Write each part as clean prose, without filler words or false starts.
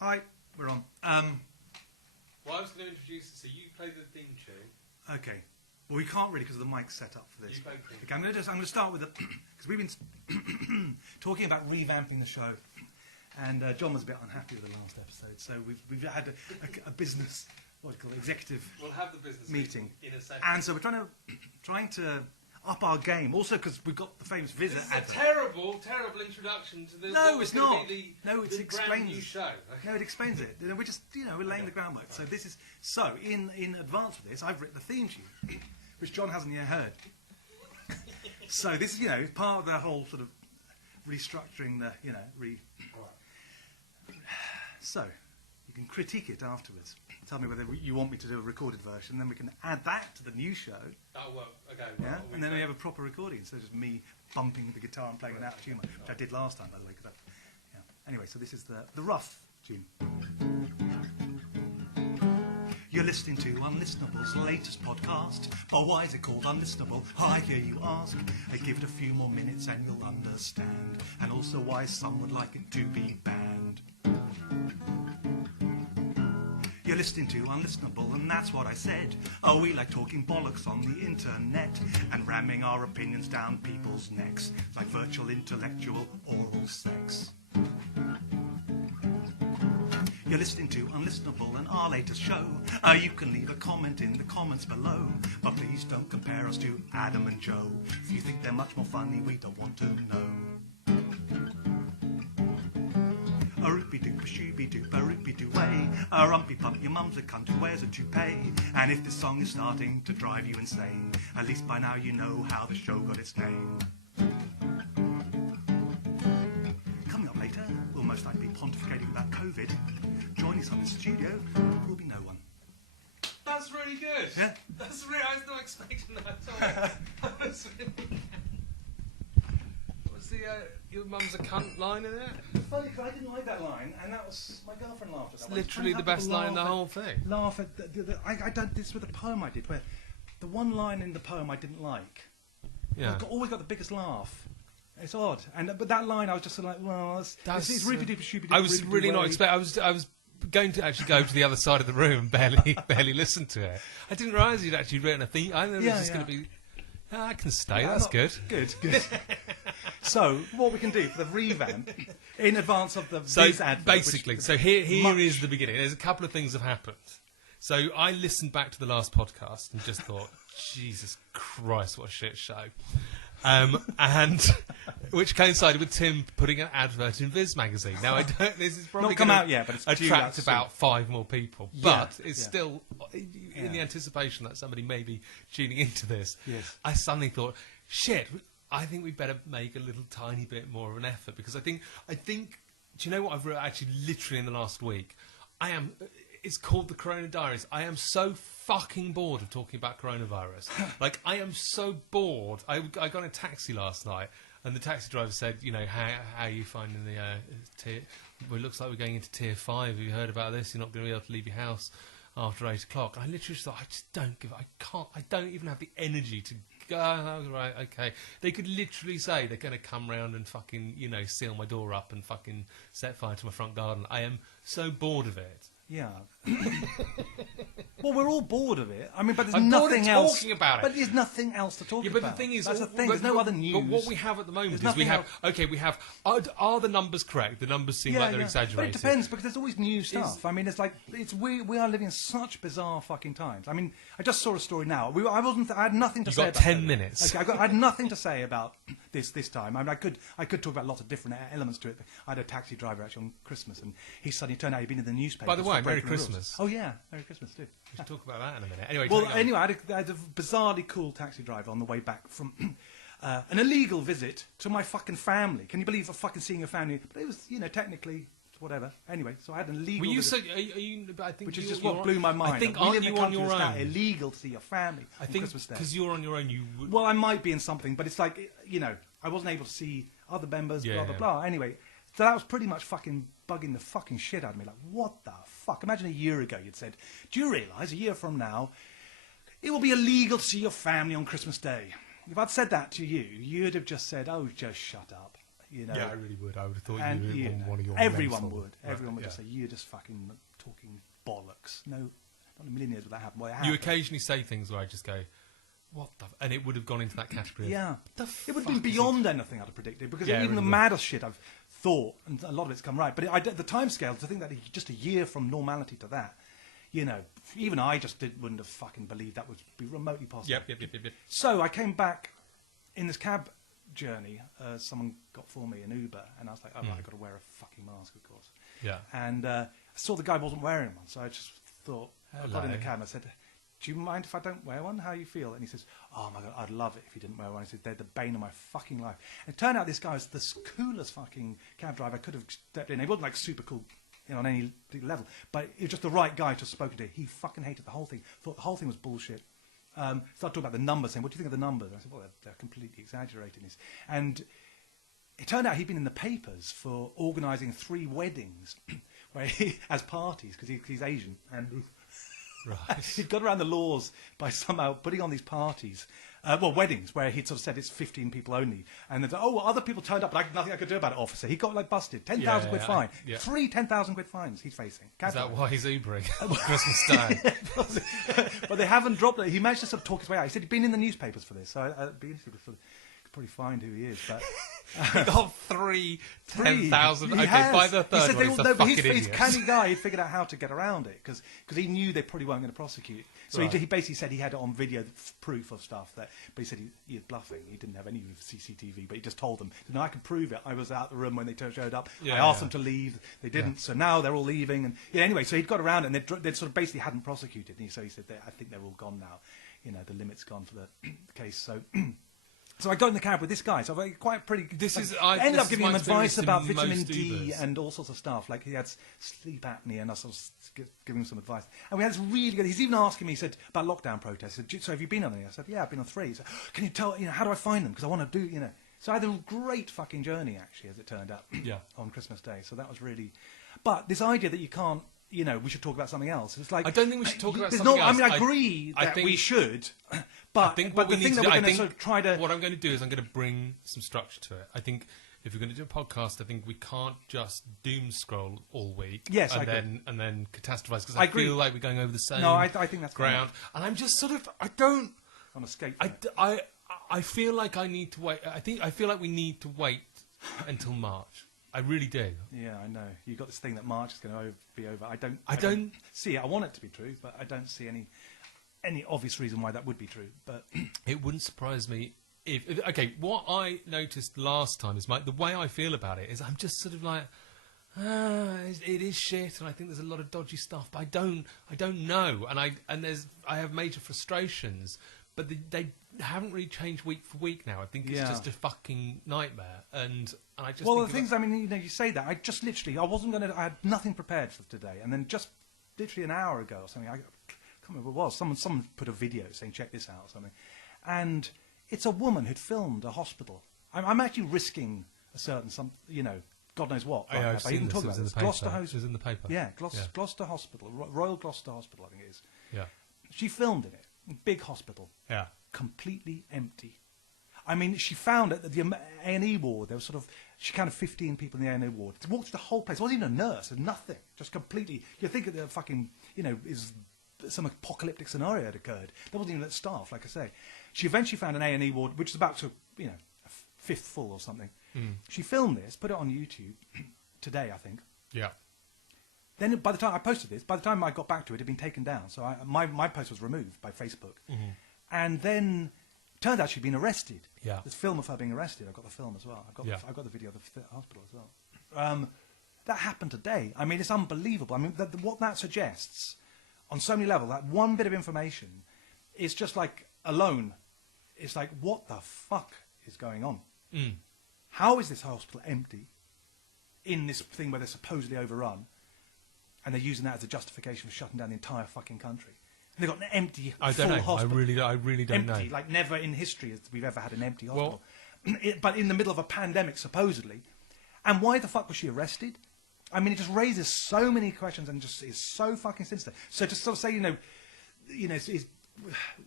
Hi, we're on. Well, I was going to introduce it, so you play the theme tune. Okay. Well, we can't really because the mic's set up for this. You play the theme. Okay, I'm going to start with because we've been talking about revamping the show, and John was a bit unhappy with the last episode, so we've had a business, what do you call it, executive. We'll have the business meeting in a second. And so we're trying to up our game. Also, because we've got the famous visit. This is a terrible introduction to the. No, it's not. No, it explains. Brand new show. No, it explains it. We're just, we're laying the groundwork. So this is in advance of this, I've written the theme tune, which John hasn't yet heard. So this is, part of the whole sort of restructuring the, So you can critique it afterwards. Tell me whether you want me to do a recorded version, then we can add that to the new show. That'll work. Okay. Yeah, and then we have a proper recording instead of just me bumping the guitar and playing an out tune, which I did last time, by the way. Anyway, so this is the rough tune. You're listening to Unlistenable's latest podcast. But why is it called Unlistenable? I hear you ask. I give it a few more minutes and you'll understand. And also why some would like it to be banned. You're listening to Unlistenable, and that's what I said. Oh, we like talking bollocks on the internet and ramming our opinions down people's necks like virtual intellectual oral sex. You're listening to Unlistenable and our latest show. You can leave a comment in the comments below, but please don't compare us to Adam and Joe. If you think they're much more funny, we don't want to know. A roopy doop, a shooby doop, a roopy doo way. A rumpy pump, your mum's a cunt who wears a toupee. And if this song is starting to drive you insane, at least by now you know how the show got its name. Coming up later, we'll most likely be pontificating about COVID. Joining us on the studio will be no one. That's really good. Yeah? That's really. I was not expecting that at all. That was really. What's the your mum's a cunt line in it? It's funny because I didn't like that line, and that was my girlfriend laughed at that. It's literally the best line in the whole thing. Laugh at I done this with a poem I did, where the one line in the poem I didn't like. Yeah. Always got the biggest laugh. It's odd, but that line I was just sort of like, well, it's really duper stupid. I was really not expecting. I was going to actually go to the other side of the room and barely listen to it. I didn't realise you'd actually written a theme. I thought it was just going to be. I can stay. That's good. Good. So, what we can do for the revamp in advance of the Viz advert, basically, so here is the beginning. There's a couple of things have happened. So I listened back to the last podcast and just thought, Jesus Christ, what a shit show. And which coincided with Tim putting an advert in Viz magazine. Now this is probably not come out yet, but it's attract about 5 more people. But it's still in the anticipation that somebody may be tuning into this. Yes. I suddenly thought, shit, I think we better make a little tiny bit more of an effort, because I think. Do you know what I've actually literally in the last week? It's called the Corona Diaries. I am so fucking bored of talking about coronavirus. Like, I am so bored. I got in a taxi last night, and the taxi driver said, how are you finding the tier? Well, it looks like we're going into tier 5. Have you heard about this? You're not going to be able to leave your house after 8 o'clock. And I literally thought, I just don't give. I don't even have the energy to go. Oh, right, okay. They could literally say they're going to come round and fucking, seal my door up and fucking set fire to my front garden. I am so bored of it. Yeah. Well, we're all bored of it. I mean, but there's I'm nothing else. Talking about it. But there's nothing else to talk about. Yeah, but the thing is, that's the thing. There's no other news. But what we have at the moment is we have. Are the numbers correct? The numbers seem like they're exaggerated. But it depends, because there's always new stuff. I mean, we are living in such bizarre fucking times. I mean, I just saw a story now. I had nothing to say. You got 10 minutes. Okay, I had nothing to say about this time. I mean, I could talk about lots of different elements to it. I had a taxi driver actually on Christmas, and he suddenly turned out he'd been in the newspaper. By the way, Merry Christmas. Oh yeah, Merry Christmas too. We should talk about that in a minute. Anyway, I had a bizarrely cool taxi driver on the way back from an illegal visit to my fucking family. Can you believe fucking seeing a family? But it was, technically, whatever. Anyway, so I had an illegal visit. Are you, I think which is just what blew my mind. I think, aren't you on your own? It's illegal to see your family on Christmas Day. Because you're on your own, you would... Well, I might be in something, but it's like, I wasn't able to see other members, blah, blah, blah. Anyway, so that was pretty much fucking bugging the fucking shit out of me. Like, what the fuck? Imagine a year ago you'd said, do you realise a year from now it will be illegal to see your family on Christmas Day? If I'd said that to you, you'd have just said, oh, just shut up. You know, Yeah, I really would. I would have thought and you would one of your everyone mental- would. Right, Everyone would yeah. just say, "You're just fucking talking bollocks." No, not in a million years would that happen. Well, it You happened. occasionally say things where I just go, "What the?" And it would have gone into that category. Yeah, Of, "The it would have fuck been is beyond anything I'd have predicted, because Yeah, it even the really would. maddest shit I've thought, and a lot of it's come right. But the timescale, to think that just a year from normality to that, you know, even I just wouldn't have fucking believed that would be remotely possible. Yep. So I came back in this cab journey. Someone got for me an Uber, and I was like, "Oh, right, I've got to wear a fucking mask, of course." Yeah. And I saw the guy wasn't wearing one, so I just thought, I got in the Hello. cab and I said, "Do you mind if I don't wear one? How you feel?" And he says, "Oh my God, I'd love it if you didn't wear one." I said, "They're the bane of my fucking life." And it turned out this guy was the coolest fucking cab driver I could have stepped in. He wasn't like super cool, you know, on any level, but he was just the right guy to have spoken to. He fucking hated the whole thing, thought the whole thing was bullshit. Started talking about the numbers, saying, "What do you think of the numbers?" I said, "Well, they're completely exaggerating this." And it turned out he'd been in the papers for organising 3 weddings where as parties, because he's Asian, and Right. he'd got around the laws by somehow putting on these parties, weddings, where he'd sort of said it's 15 people only. And then, other people turned up, but nothing I could do about it, officer. He got, busted. 10,000 quid fine. yeah. 3 10,000 quid fines he's facing. Is that why he's Ubering on Christmas Day? But they haven't dropped it. He managed to sort of talk his way out. He said he'd been in the newspapers for this, so I'd be interested to sort of probably find who he is. But He got 10,000. He Okay, has. by the He third said one, they he's all- a no, but fucking he's a idiot. canny guy. He figured out how to get around it because he knew they probably weren't going to prosecute it. So Right. he basically said he had it on video proof of stuff but he said he was bluffing. He didn't have any CCTV, but he just told them, "No, I can prove it. I was out the room when they showed up. I asked them to leave. They didn't. So now they're all leaving." And anyway, so he'd got around it, and they'd sort of basically hadn't prosecuted. And so he said, "I think they're all gone now. You know, the limit's gone for the case." So. So I got in the cab with this guy. So I quite pretty. I ended up giving him advice about vitamin D and all sorts of stuff. Like he had sleep apnea, and I sort of giving him some advice. And we had this really good. He's even asking me, he said, about lockdown protests. He said, "So have you been on any?" I said, "Yeah, I've been on 3." He said, "Can you tell? How do I find them? Because I want to do. So I had a great fucking journey, actually, as it turned out. Yeah. On Christmas Day. So that was really. But this idea that you can't. We should talk about something else. It's like I don't think we should talk about there's something else. I mean, I agree that we should, but I think but what we the need thing to that do, we're I going to think sort of try to. what I'm going to do is I'm going to bring some structure to it. I think if we're going to do a podcast, I think we can't just doom scroll all week. Yes, and I agree. and then catastrophize because I I agree. feel like we're going over the same. No, I think that's ground, and I'm just sort of I don't. On a skate. I feel like I need to wait. I feel like we need to wait until March. I really do. Yeah, I know. You've got this thing that March is going to be over. I don't don't see it. I want it to be true, but I don't see any obvious reason why that would be true. But it wouldn't surprise me if okay. What I noticed last time is the way I feel about it is I'm just sort of like, it is shit, and I think there's a lot of dodgy stuff, but I don't know, and I have major frustrations, but they haven't really changed week for week now. I think it's just a fucking nightmare, and I just the things. I mean, you say that. I just literally, I had nothing prepared for today, and then just literally an hour ago or something, I can't remember what it was. Someone put a video saying, "Check this out," or something, and it's a woman who'd filmed a hospital. I'm actually risking a certain God knows what. Yeah, I've seen this. It was in the paper. Gloucester It was in the paper. Yeah, Gloucester Hospital, Royal Gloucester Hospital, I think it is. Yeah. She filmed in it. Big hospital. Yeah. Completely empty. I mean, she found at the A&E ward, there was she counted 15 people in the A&E ward. She walked the whole place. It wasn't even a nurse, nothing. Just completely, you think that the fucking, is some apocalyptic scenario had occurred. There wasn't even staff, like I say. She eventually found an A&E ward, which is about to, a fifth full or something. She filmed this, put it on YouTube today, I think. Yeah. Then by the time I posted this, by the time I got back to it, it had been taken down. So my post was removed by Facebook. Mm-hmm. And then turned out she'd been arrested. Yeah. There's film of her being arrested. I've got the film as well. I've got the video of the hospital as well. That happened today. I mean, it's unbelievable. I mean, what that suggests on so many levels, that one bit of information is just like alone. It's like, what the fuck is going on? How is this hospital empty in this thing where they're supposedly overrun, and they're using that as a justification for shutting down the entire fucking country? And they've got an empty, full hospital. I really don't know. Empty, like never in history has we've ever had an empty hospital. But in the middle of a pandemic, supposedly. And why the fuck was she arrested? I mean, it just raises so many questions and just is so fucking sinister. So to sort of say,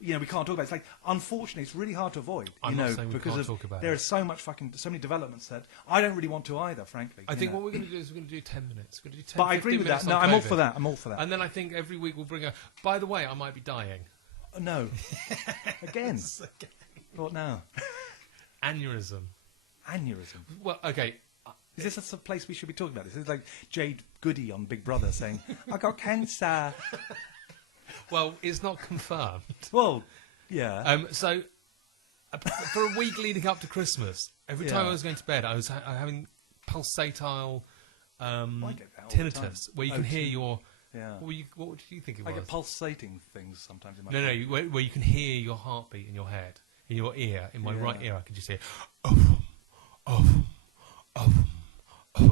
we can't talk about it. It's like, unfortunately, it's really hard to avoid. I'm not saying we because can't talk about there it. is so many developments that I don't really want to either, frankly. I think what we're going to do is we're going to do 10 minutes. We're going to do 10, But I agree with that. No, I'm all for that. I'm all for that. And then I think every week we'll bring a. By the way, I might be dying. No. Again. What now? Aneurysm. Aneurysm. Well, okay. Is this a place we should be talking about this? Is like Jade Goody on Big Brother saying, I got cancer. Well, it's not confirmed. Well, yeah. So, for a week leading up to Christmas, every time I was going to bed, I was having pulsatile tinnitus, where you can hear your... Yeah. What did you think it was? I get pulsating things sometimes in my No, where you can hear your heartbeat in your head, in your ear, in my right ear. I can just hear,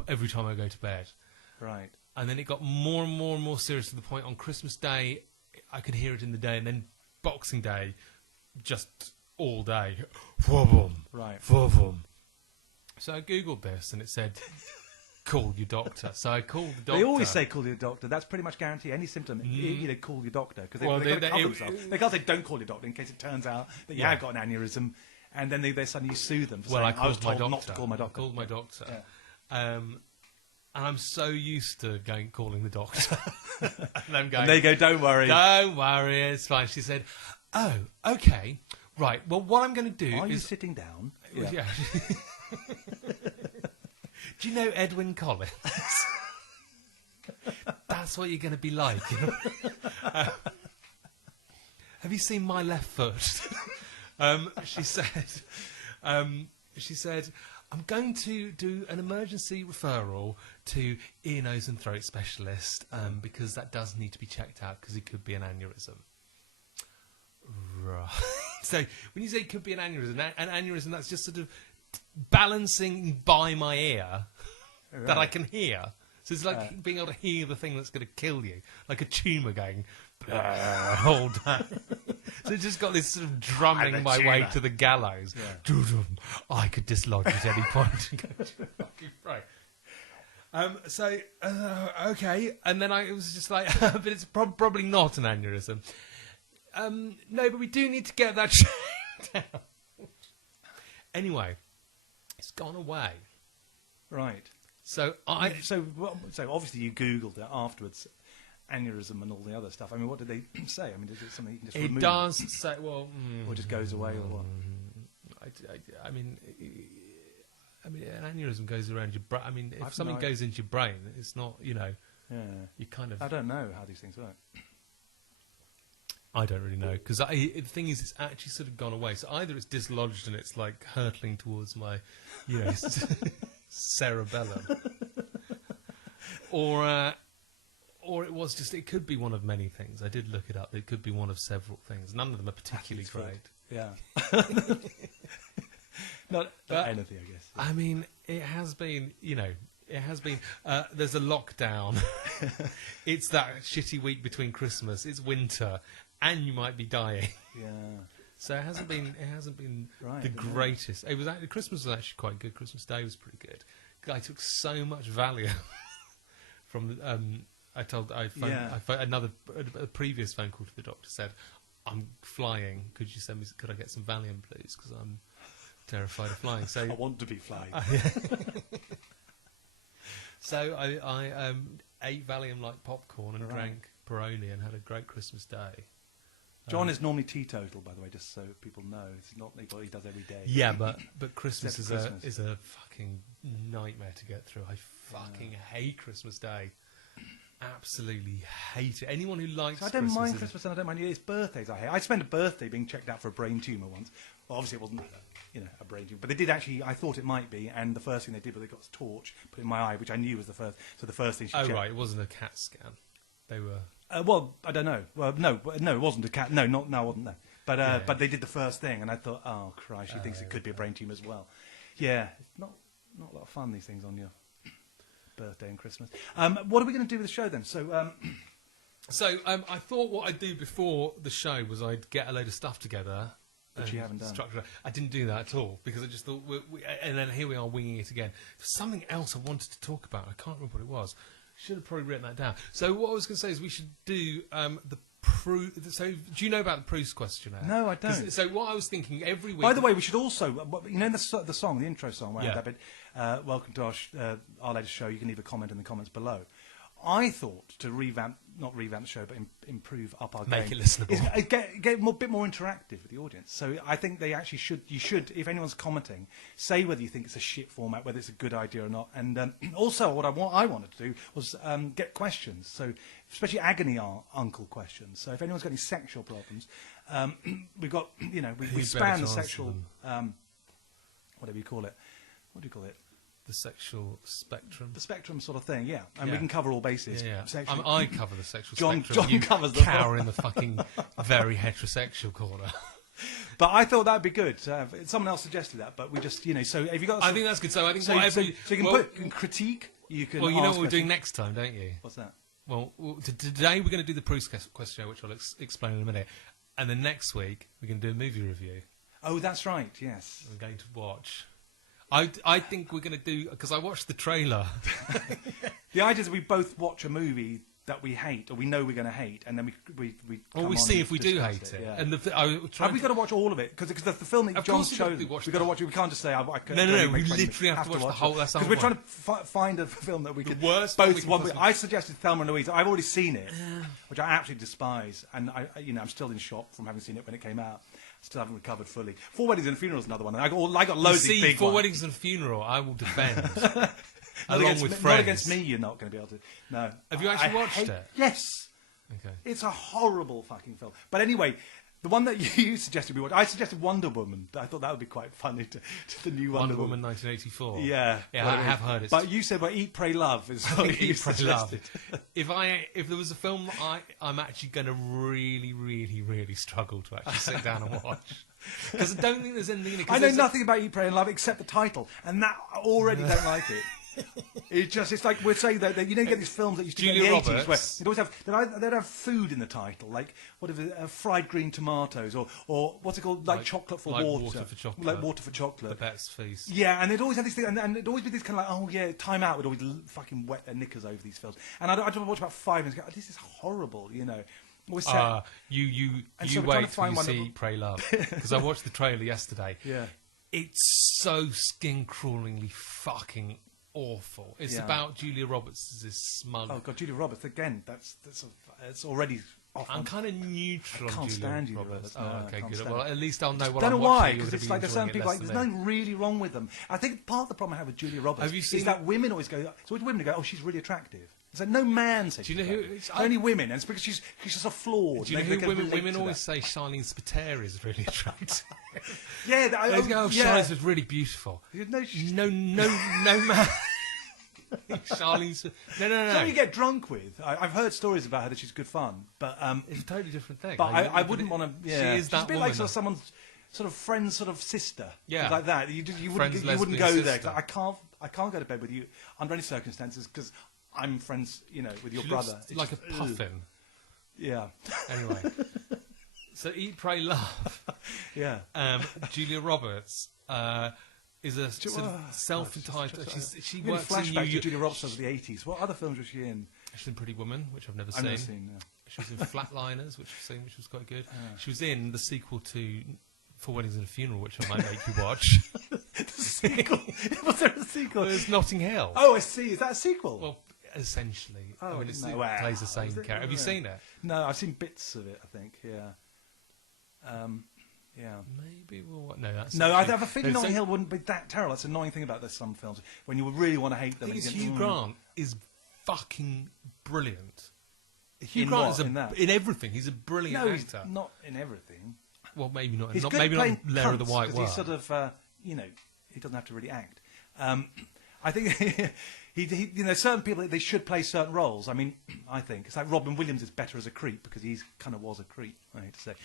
every time I go to bed. Right. And then it got more and more and more serious to the point on Christmas Day, I could hear it in the day, and then Boxing Day, just all day. Right. So I Googled this, and it said... call your doctor. So I called the doctor. They always say call your doctor. That's pretty much guarantee any symptom. Call your doctor because they can't cover themselves. They can't say don't call your doctor in case it turns out that you have got an aneurysm, and then they suddenly sue them. For saying, I was told my doctor. not to call my doctor. I called my doctor, and I'm so used to calling the doctor. And I'm going. And they go, don't worry, it's fine. She said, oh, okay, right. Well, what I'm going to do Are is you sitting down? Yeah. Do you know Edwin Collins? That's what you're going to be like. Have you seen My Left Foot? She said, I'm going to do an emergency referral to ear, nose and throat specialist because that does need to be checked out because it could be an aneurysm. Right. So when you say it could be an aneurysm, that's just sort of balancing by my ear that I can hear. So it's like being able to hear the thing that's going to kill you, like a tumour going all day. So it's just got this sort of drumming my way to the gallows. Yeah. I could dislodge at any point and go to the fucking fray. Okay, and then it was just like, but it's probably not an aneurysm. No, but we do need to get that checked out. Anyway. It's gone away. Right. So obviously you Googled it afterwards, aneurysm and all the other stuff. I mean, what did they say? I mean, is it something you can just remove? It does say, well... or just goes away, or what? I mean, an aneurysm goes around your brain. I mean, if something goes into your brain, it's not, you kind of... I don't know how these things work. I don't really know, because the thing is, it's actually sort of gone away. So either it's dislodged and it's like hurtling towards my, cerebellum, or it was just, it could be one of many things. I did look it up. It could be one of several things. None of them are particularly great. Yeah. Not anything, I guess. I mean, it has been, it has been. There's a lockdown. It's that shitty week between Christmas. It's winter. And you might be dying. Yeah. So it hasn't been the greatest. It was actually, Christmas was actually quite good. Christmas Day was pretty good. I took so much Valium from a previous phone call to the doctor said, I'm flying. Could I get some Valium, please? Because I'm terrified of flying. So I want to be flying. So I ate Valium like popcorn and drank Peroni and had a great Christmas day. John is normally teetotal, by the way, just so people know. It's not what he does every day. Yeah, but Christmas is a fucking nightmare to get through. I fucking hate Christmas Day. Absolutely hate it. Anyone who likes I don't mind Christmas and I don't mind it's birthdays I hate. I spent a birthday being checked out for a brain tumour once. Well, obviously it wasn't a brain tumour, but they did actually, I thought it might be, and the first thing they did was they got a torch, put it in my eye, which I knew was the first. So the first thing she checked. Oh, right, it wasn't a CAT scan. They were... well, I don't know. Well, no, it wasn't a cat. No, it wasn't that. But they did the first thing, and I thought, oh Christ, she thinks it could be a brain tumour as well. Yeah, not a lot of fun, these things on your birthday and Christmas. What are we going to do with the show then? So, I thought what I'd do before the show was I'd get a load of stuff together. Which you haven't done. Structure. I didn't do that at all because I just thought, and then here we are winging it again. There's something else I wanted to talk about. I can't remember what it was. Should have probably written that down. So what I was going to say is we should do the So, do you know about the Proust questionnaire? No, I don't. So, what I was thinking every week. By the way, we should also, the song, the intro song, where that bit, welcome to our latest show. You can leave a comment in the comments below. I thought to not revamp the show, but improve up our game. Make it listenable. Get a bit more interactive with the audience. So I think they actually should, if anyone's commenting, say whether you think it's a shit format, whether it's a good idea or not. And also, what I wanted to do was get questions. So especially agony uncle questions. So if anyone's got any sexual problems, we've got, we span the sexual, whatever you call it. What do you call it? The sexual spectrum. The spectrum sort of thing, yeah. And we can cover all bases. Yeah. I cover the sexual spectrum. John covers the cower in the fucking very heterosexual corner. But I thought that'd be good. Someone else suggested that, but we just, so if you got... I think that's good. So I think so you can critique, you can... Well, you know what we're doing next time, don't you? What's that? Well, today we're going to do the Proust questionnaire, which I'll explain in a minute. And then next week, we're going to do a movie review. Oh, that's right, yes. We're going to watch... I think we're going to do... Because I watched the trailer. The idea is we both watch a movie that we hate, or we know we're going to hate, and then we see if we do hate it. Yeah. And have we got to watch all of it? Because the film that John's chosen, we've got to watch it. We can't just say, I couldn't. No, we literally have to watch the whole... Because we're trying to find a film that we could... The worst both one. I suggested Thelma and Louise. I've already seen it, which I absolutely despise, and I'm still in shock from having seen it when it came out. Still haven't recovered fully. 4 Weddings and a Funeral is another one. I got loads of big ones. 4 Weddings and a Funeral, I will defend. Along with friends. Not against me, you're not going to be able to. No. Have you actually watched it? Yes. Okay. It's a horrible fucking film. But anyway, the one that you suggested we watch, I suggested Wonder Woman. I thought that would be quite funny to the new Wonder Woman. 1984. Yeah. Yeah, I have heard it. But you said, Eat, Pray, Love is what you suggested. If there was a film I'm actually going to really, really, really struggle to actually sit down and watch. Because I don't think there's anything in it. I know nothing about Eat, Pray and Love except the title, and that I already don't like it. It's like we're saying that you get these films that used to be in the 80s where they'd always they'd have food in the title, like fried green tomatoes or what's it called, like chocolate for water, for chocolate, like water for chocolate, the Bet's Feast. Yeah, and they'd always have this thing, and it'd always be this kind of like, oh yeah, Time Out would always fucking wet their knickers over these films, and I'd watch about 5 minutes. And go, this is horrible, You wait till you see Pray Love, because I watched the trailer yesterday. Yeah, it's so skin-crawlingly fucking awful. It's about Julia Roberts as this smug... Oh god, Julia Roberts again. It's already off. I'm kind of neutral. I can't stand Julia Roberts. Oh, okay, good. Well, at least I'll know what I'm watching. I Don't know why, because it's like there's certain people like there's nothing really wrong with them. I think part of the problem I have with Julia Roberts is that women always go. It's always women who go, oh, she's really attractive. It's like no man says. Do you know who? It's only women, and it's because she's just a flawed. Do you know who women always say? Charlene Spiteri is really attractive. Yeah, they go, Charlene was really beautiful. No man. Charlene's no. Something you get drunk with. I've heard stories about her that she's good fun, but it's a totally different thing. But I wouldn't want to. Yeah, she is that she's a bit woman. like someone's sort of friend's sort of sister. Yeah, like that. You wouldn't go there. I can't go to bed with you under any circumstances because I'm friends, with your brother. It's like a puffin. Yeah. Anyway, so Eat, Pray, Love. Yeah. Julia Roberts. Is a sort of self-entitled. She works in flashback to Julia Roberts of the 80s. What other films was she in? She's in Pretty Woman, which I've never seen. No. She was in Flatliners, which I've seen, which was quite good. She was in the sequel to 4 Weddings and a Funeral, which I might make you watch. The sequel? Was there a sequel? There's Notting Hill. Oh, I see. Is that a sequel? Well, essentially. Oh, it plays the same character. Have you seen it? No, I've seen bits of it, I think, yeah. Yeah. Maybe we'll... No, I have a feeling Notting Hill wouldn't be that terrible. That's an annoying thing about some films. When you really want to hate them. Hugh Grant is fucking brilliant. Hugh Grant is in everything. He's a brilliant actor. He's not in everything. Well, maybe not. He's good maybe at not in Lair of the White World. He's sort of, he doesn't have to really act. I think certain people, they should play certain roles. I mean, I think it's like Robin Williams is better as a creep because he kind of was a creep. I hate to say,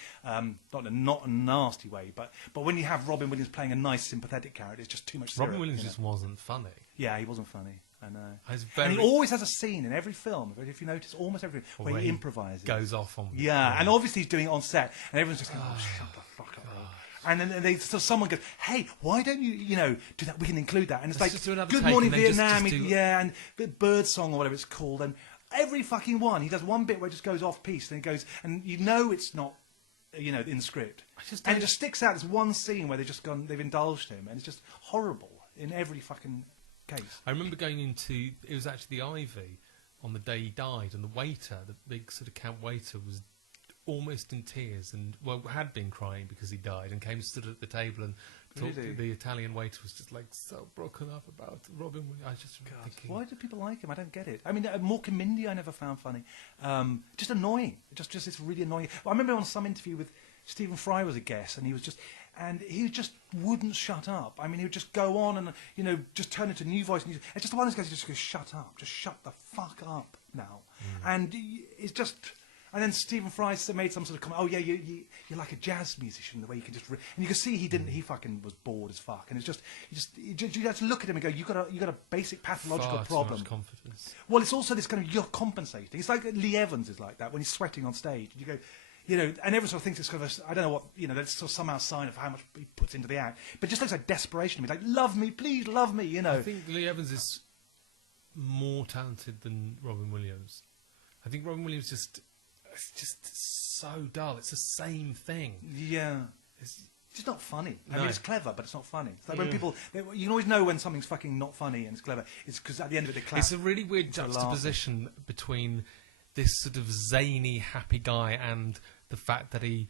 not a nasty way, but when you have Robin Williams playing a nice, sympathetic character, it's just too much. Robin Williams just wasn't funny. Yeah, he wasn't funny. I know. And he always has a scene in every film. If you notice, almost every where he improvises, goes off on. Yeah, and obviously he's doing it on set, and everyone's just going, "Oh, shut the fuck up." And then someone goes, "Hey, why don't you, do that? We can include that." And it's like, "Good Morning Vietnam," and Bird Song or whatever it's called. And Every fucking one. He does one bit where it just goes off piece, and it goes, and you know it's not, in the script. And it just sticks out. There's one scene where they've indulged him, and it's just horrible in every fucking case. I remember going into, it was actually the Ivy on the day he died, and the waiter, the big sort of camp waiter, was almost in tears and had been crying because he died, and came and stood at the table and talked to the Italian waiter. Was just like so broken up about Robin Williams. I just thinking, why do people like him? I don't get it. I mean, Mork and Mindy I never found funny. Just annoying. Just it's really annoying. Well, I remember on some interview with Stephen Fry was a guest, and he just wouldn't shut up. I mean, he would just go on and just turn into a new voice. And it's just one of those guys who just goes, shut up, just shut the fuck up now. And it's just. And then Stephen Fry made some sort of comment. Oh yeah, you're like a jazz musician, the way you can just. And you can see he didn't. He fucking was bored as fuck. And it's just you have to look at him and go, you got a basic pathological problem. Too much confidence. Well, it's also this kind of you're compensating. It's like Lee Evans is like that when he's sweating on stage. You go, and everyone sort of thinks it's kind of I don't know what that's sort of somehow a sign of how much he puts into the act. But it just looks like desperation to me. Like, love me, please love me. I think Lee Evans is more talented than Robin Williams. I think Robin Williams it's just so dull. It's the same thing. Yeah. It's just not funny. I mean, it's clever, but it's not funny. It's like when people... You can always know when something's fucking not funny and it's clever. It's because at the end of it, they clap. It's a really weird juxtaposition between this sort of zany, happy guy and the fact that he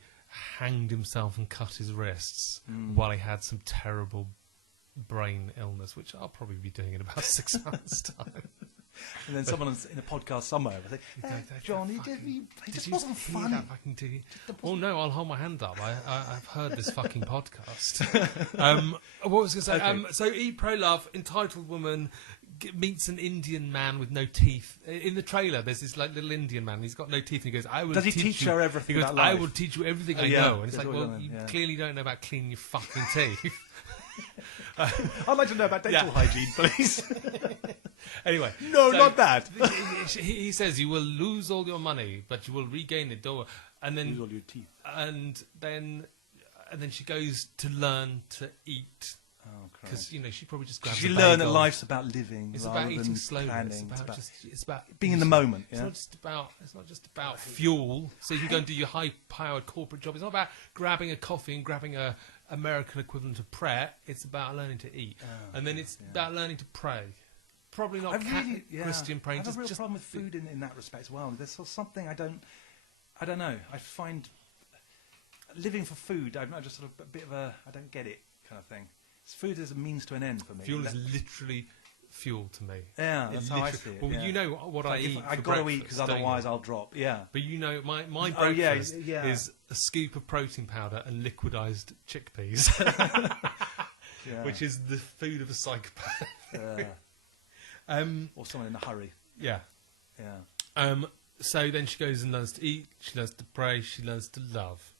hanged himself and cut his wrists while he had some terrible brain illness, which I'll probably be doing in about 6 months' time. And then someone in a podcast somewhere will say, John, he just wasn't funny. Oh no, I'll hold my hand up. I've heard this fucking podcast. What was I going to say? So Eat, Pray, Love, entitled woman meets an Indian man with no teeth. In the trailer, there's this like little Indian man. He's got no teeth, and he goes, "I will." Does he teach her everything? He goes, "I will teach you everything I know." And it's like, well, you clearly don't know about cleaning your fucking teeth. I'd like to know about dental hygiene, please. Anyway, no, not that. He says you will lose all your money, but you will regain it. And then lose all your teeth. And then she goes to learn to eat. Oh, because she probably just grabs. She learned that life's about living. It's about eating slowly. Planning. It's about being in the moment. It's not just about fuel. So you can go and do your high-powered corporate job. It's not about grabbing a coffee and grabbing a American equivalent of prayer. It's about learning to eat, and then it's about learning to pray. Probably not Christian praying. I have a real problem with food in that respect as well. There's something I don't know. I find living for food. I'm just sort of a bit of a I don't get it kind of thing. Food is a means to an end for me. Fuel is literally fuel to me. Yeah, that's how I see it. Well, you know what I eat. I've got to eat because otherwise I'll drop. Yeah. But my breakfast is a scoop of protein powder and liquidized chickpeas, which is the food of a psychopath. Or someone in a hurry. Yeah. Yeah. So then she goes and learns to eat. She learns to pray. She learns to love.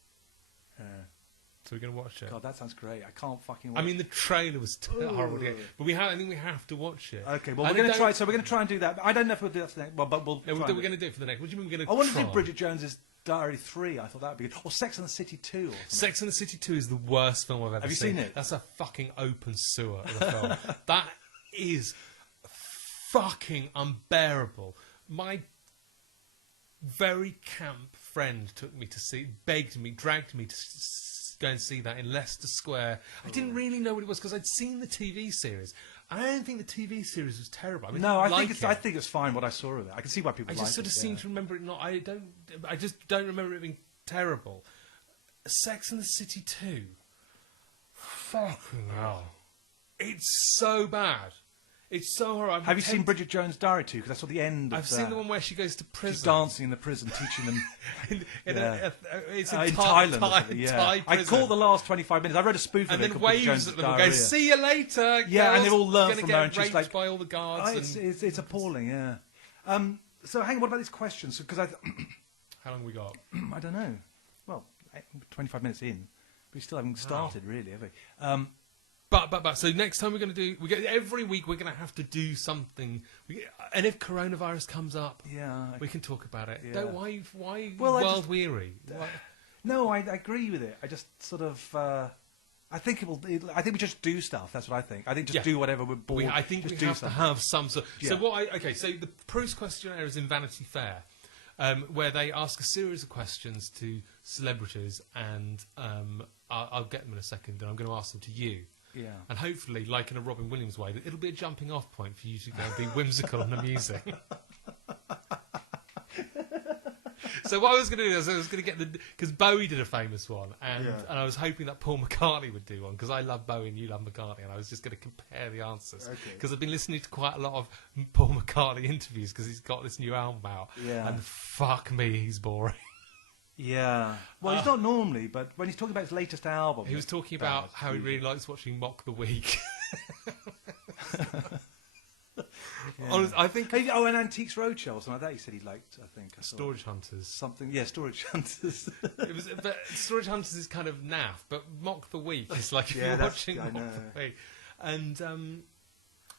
So we're going to watch it. God, that sounds great. I can't fucking watch. I mean, the trailer was horrible to get, but I think we have to watch it. Okay, well, we're going to try. So we're going to try and do that. I don't know if we'll do that for the next. Well, but we're going to do it for the next. What do you mean we're going to? I want to do Bridget Jones's Diary 3. I thought that would be good. Or Sex and the City 2. Or Sex and the City 2 is the worst film I've ever seen. Have you seen it? That's a fucking open sewer of a film. That is fucking unbearable. My very camp friend took me to see, begged me, dragged me to go and see that in Leicester Square. I didn't really know what it was because I'd seen the TV series. I don't think the TV series was terrible. I mean, I think it's fine what I saw of it. I can see why people like it. I just sort of seem to remember it not. I just don't remember it being terrible. Sex and the City 2. Fucking hell. It's so bad. It's so horrible. Have you seen Bridget Jones' Diary 2? Because I saw the end of I've seen the one where she goes to prison. She's dancing in the prison, teaching them. It's in Thailand. Thai I caught the last 25 minutes. I read a spoof of it. And then waves at them and goes, "See you later." Yeah, and they all learn from her. And she's she's like, by all the guards. It's appalling. Yeah. So hang on. What about these questions? Because how long we got? I don't know. Well, 25 minutes in, but we still haven't started really, have we? But so next time every week we're going to have to do something. And if coronavirus comes up, we can talk about it. Yeah. Why world weary? No, I agree with it. I just sort of I think I think we just do stuff. That's what I think. I think just do whatever we're bored. I think just we have to have some sort. Yeah. So so the Proust questionnaire is in Vanity Fair, where they ask a series of questions to celebrities, and I'll get them in a second, and I'm going to ask them to you. Yeah. And hopefully, like in a Robin Williams way, it'll be a jumping off point for you to go and be whimsical and amusing. So what I was going to do is I was going to get because Bowie did a famous one, and I was hoping that Paul McCartney would do one, because I love Bowie and you love McCartney, and I was just going to compare the answers, because I've been listening to quite a lot of Paul McCartney interviews, because he's got this new album out, and fuck me, he's boring. Yeah. Well, he's not normally, but when he's talking about his latest album... He was talking about how he really likes watching Mock the Week. Honestly, I think... and Antiques Roadshow or something like that, he said he liked, I think. Storage Hunters. Something, Storage Hunters. But Storage Hunters is kind of naff, but Mock the Week is like if you're watching Mock the Week.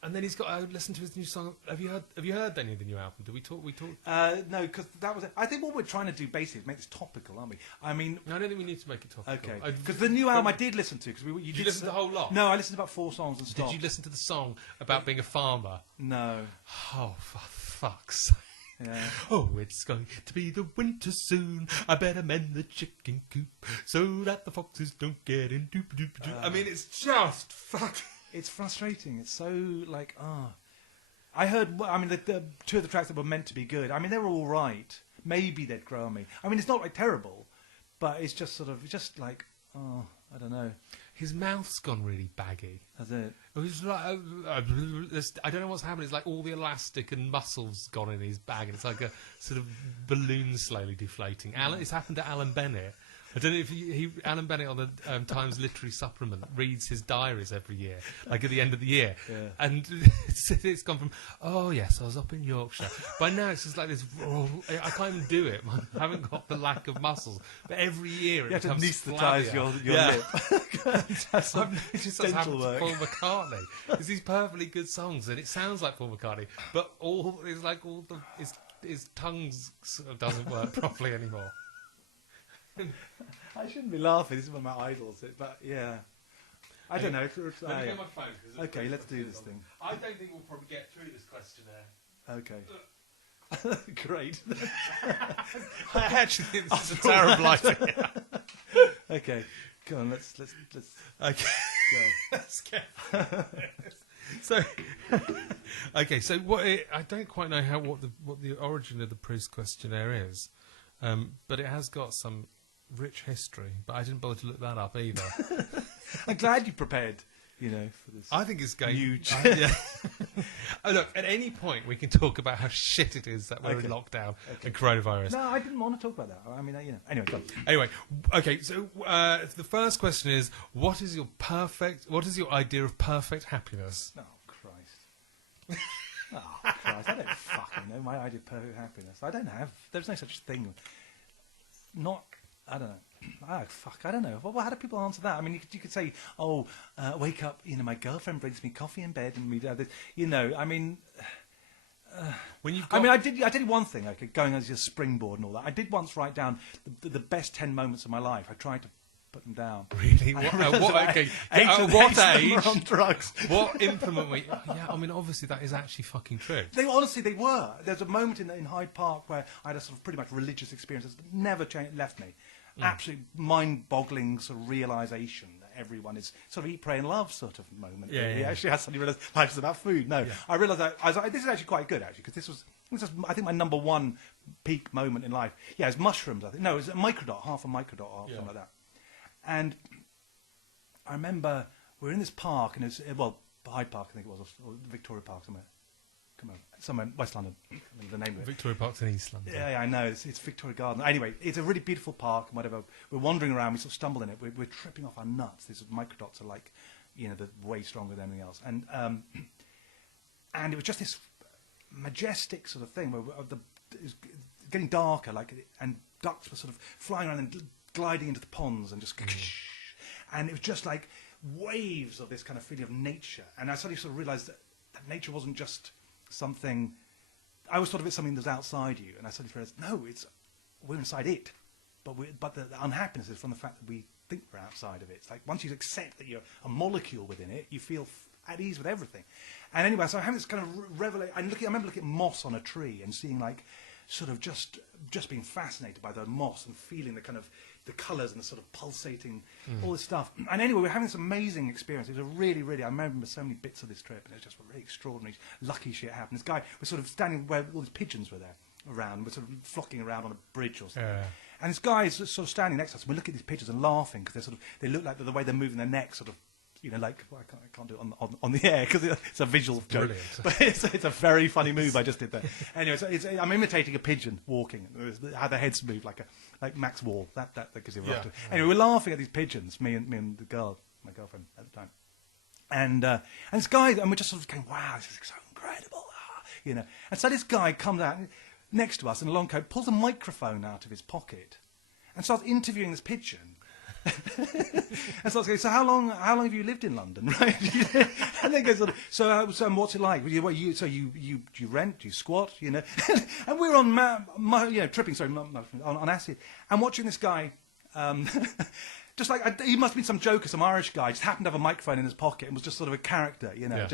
And then he's got. I listened to his new song. Have you heard any of the new album? Did we talk? No, because that was it. I think what we're trying to do basically is make this topical, aren't we? I mean, no, I don't think we need to make it topical. Okay, because the new album I did listen to. Because did you listen to the whole lot? No, I listened to about 4 songs and stopped. Did you listen to the song about being a farmer? No. Oh, for fuck's sake. Yeah. Oh, it's going to be the winter soon. I better mend the chicken coop so that the foxes don't get in. I mean, it's just fucking... It's frustrating. It's so like, I heard. I mean, the 2 of the tracks that were meant to be good. I mean, they were all right. Maybe they'd grow on me. I mean, it's not like terrible, but it's just sort of just like, I don't know. His mouth's gone really baggy. Has it? It was like I don't know what's happening. It's like all the elastic and muscles gone in his bag, and it's like a sort of balloon slowly deflating. It's happened to Alan Bennett. I don't know if Alan Bennett on the Times Literary Supplement reads his diaries every year, like at the end of the year. Yeah. And it's gone from, oh yes, I was up in Yorkshire. By now it's just like this, I can't even do it. I haven't got the lack of muscles. But every year it becomes anaesthetise your lip. That's happened to Paul McCartney. Because these perfectly good songs, and it sounds like Paul McCartney, but his tongue sort of doesn't work properly anymore. I shouldn't be laughing. This is one of my idols. But yeah, I don't know. Let me get my phone. Okay, let's do this thing. I don't think we'll probably get through this questionnaire. Okay. Great. I actually think this is a terrible idea. Okay, go on. Let's. Okay. Go. Let's get. So, okay. So I don't quite know what the origin of the Proust questionnaire is, but it has got some rich history, but I didn't bother to look that up either. I'm glad you prepared, for this. I think it's going huge. Oh, look, at any point we can talk about how shit it is that we're in lockdown and coronavirus. No, I didn't want to talk about that. I mean, anyway, go on. Anyway, okay, so the first question is, what is your idea of perfect happiness? Oh, Christ. I don't fucking know my idea of perfect happiness. There's no such thing. I don't know. I don't know. Well, how do people answer that? I mean, you could say, wake up, my girlfriend brings me coffee in bed and we do this. I mean... I did one thing, going as a springboard and all that. I did once write down the best 10 moments of my life. I tried to put them down. Really? What age? On drugs. What implement were you... Yeah, I mean, obviously that is actually fucking true. They were. There's a moment in Hyde Park where I had a sort of pretty much religious experience that never left me. Absolutely mind-boggling sort of realisation that everyone is sort of eat, pray and love sort of moment. Yeah. Actually, I suddenly realised life is about food. No, yeah. I realised that this is actually quite good actually, because this was I think my number one peak moment in life. Yeah, it was mushrooms. I think it was a microdot, half a microdot or something like that. And I remember we were in this park, and it was Hyde Park, I think it was, or Victoria Park somewhere in West London. I mean, the name of it. Victoria Park's in East London. Yeah, I know. It's Victoria Garden. Anyway, it's a really beautiful park and whatever. We're wandering around. We sort of stumble in it. We're tripping off our nuts. These microdots are like, they're way stronger than anything else. And it was just this majestic sort of thing where it was getting darker, and ducks were sort of flying around and gliding into the ponds and just... And it was just like waves of this kind of feeling of nature. And I suddenly sort of realised that nature wasn't just something... I always thought of it as something that's outside you. And I suddenly realised, no, we're inside it. But the unhappiness is from the fact that we think we're outside of it. It's like once you accept that you're a molecule within it, you feel at ease with everything. And anyway, so I have this kind of revelation. I remember looking at moss on a tree and seeing like sort of just being fascinated by the moss and feeling the kind of the colours and the sort of pulsating, all this stuff. And anyway, we're having this amazing experience. It was a really, really, I remember so many bits of this trip, and it was just really extraordinary, lucky shit happened. This guy was sort of standing where all these pigeons were there around, we're sort of flocking around on a bridge or something. And this guy is sort of standing next to us, and we look at these pigeons and laughing, because they look like the way they're moving their neck sort of, like, well, I can't do it on the air because it's a visual joke. Brilliant. But it's a very funny move I just did there. Anyway, so I'm imitating a pigeon walking, how their heads move like Max Wall. That gives you a right. Anyway, we're laughing at these pigeons, me and the girl, my girlfriend at the time, and this guy, and we're just sort of going, wow, this is so incredible, And so this guy comes out next to us in a long coat, pulls a microphone out of his pocket, and starts interviewing this pigeon. And starts going, so how long have you lived in London, right? And then goes, so what's it like? So you rent, you squat, and we're on tripping, on acid, and watching this guy. Just like he must have been some joker, some Irish guy, just happened to have a microphone in his pocket and was just sort of a character,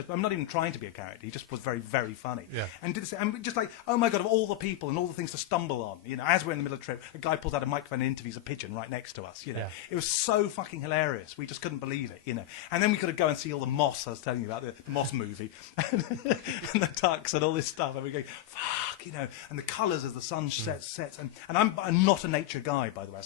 I'm not even trying to be a character. He just was very, very funny. And did this, and just like, oh my god, of all the people and all the things to stumble on, as we're in the middle of the trip, a guy pulls out a microphone and interviews a pigeon right next to us. It was so fucking hilarious. We just couldn't believe it. And then we could go and see all the moss I was telling you about, the Moss movie, and the ducks and all this stuff. And we go, fuck, and the colours as the sun sets. And I'm not a nature guy, by the way.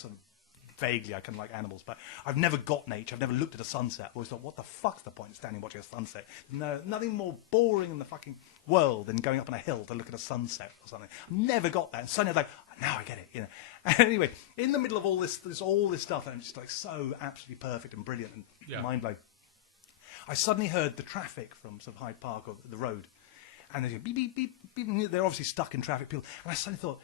Vaguely, I kind of like animals, but I've never got nature. I've never looked at a sunset. I've always thought, what the fuck's the point of standing watching a sunset? No, nothing more boring in the fucking world than going up on a hill to look at a sunset or something. I've never got that. And suddenly I was like, now I get it, And anyway, in the middle of all this stuff, and it's just like so absolutely perfect and brilliant and mind-blowing, I suddenly heard the traffic from sort of Hyde Park or the road, and they go beep, beep, beep, beep. They're obviously stuck in traffic, people. And I suddenly thought,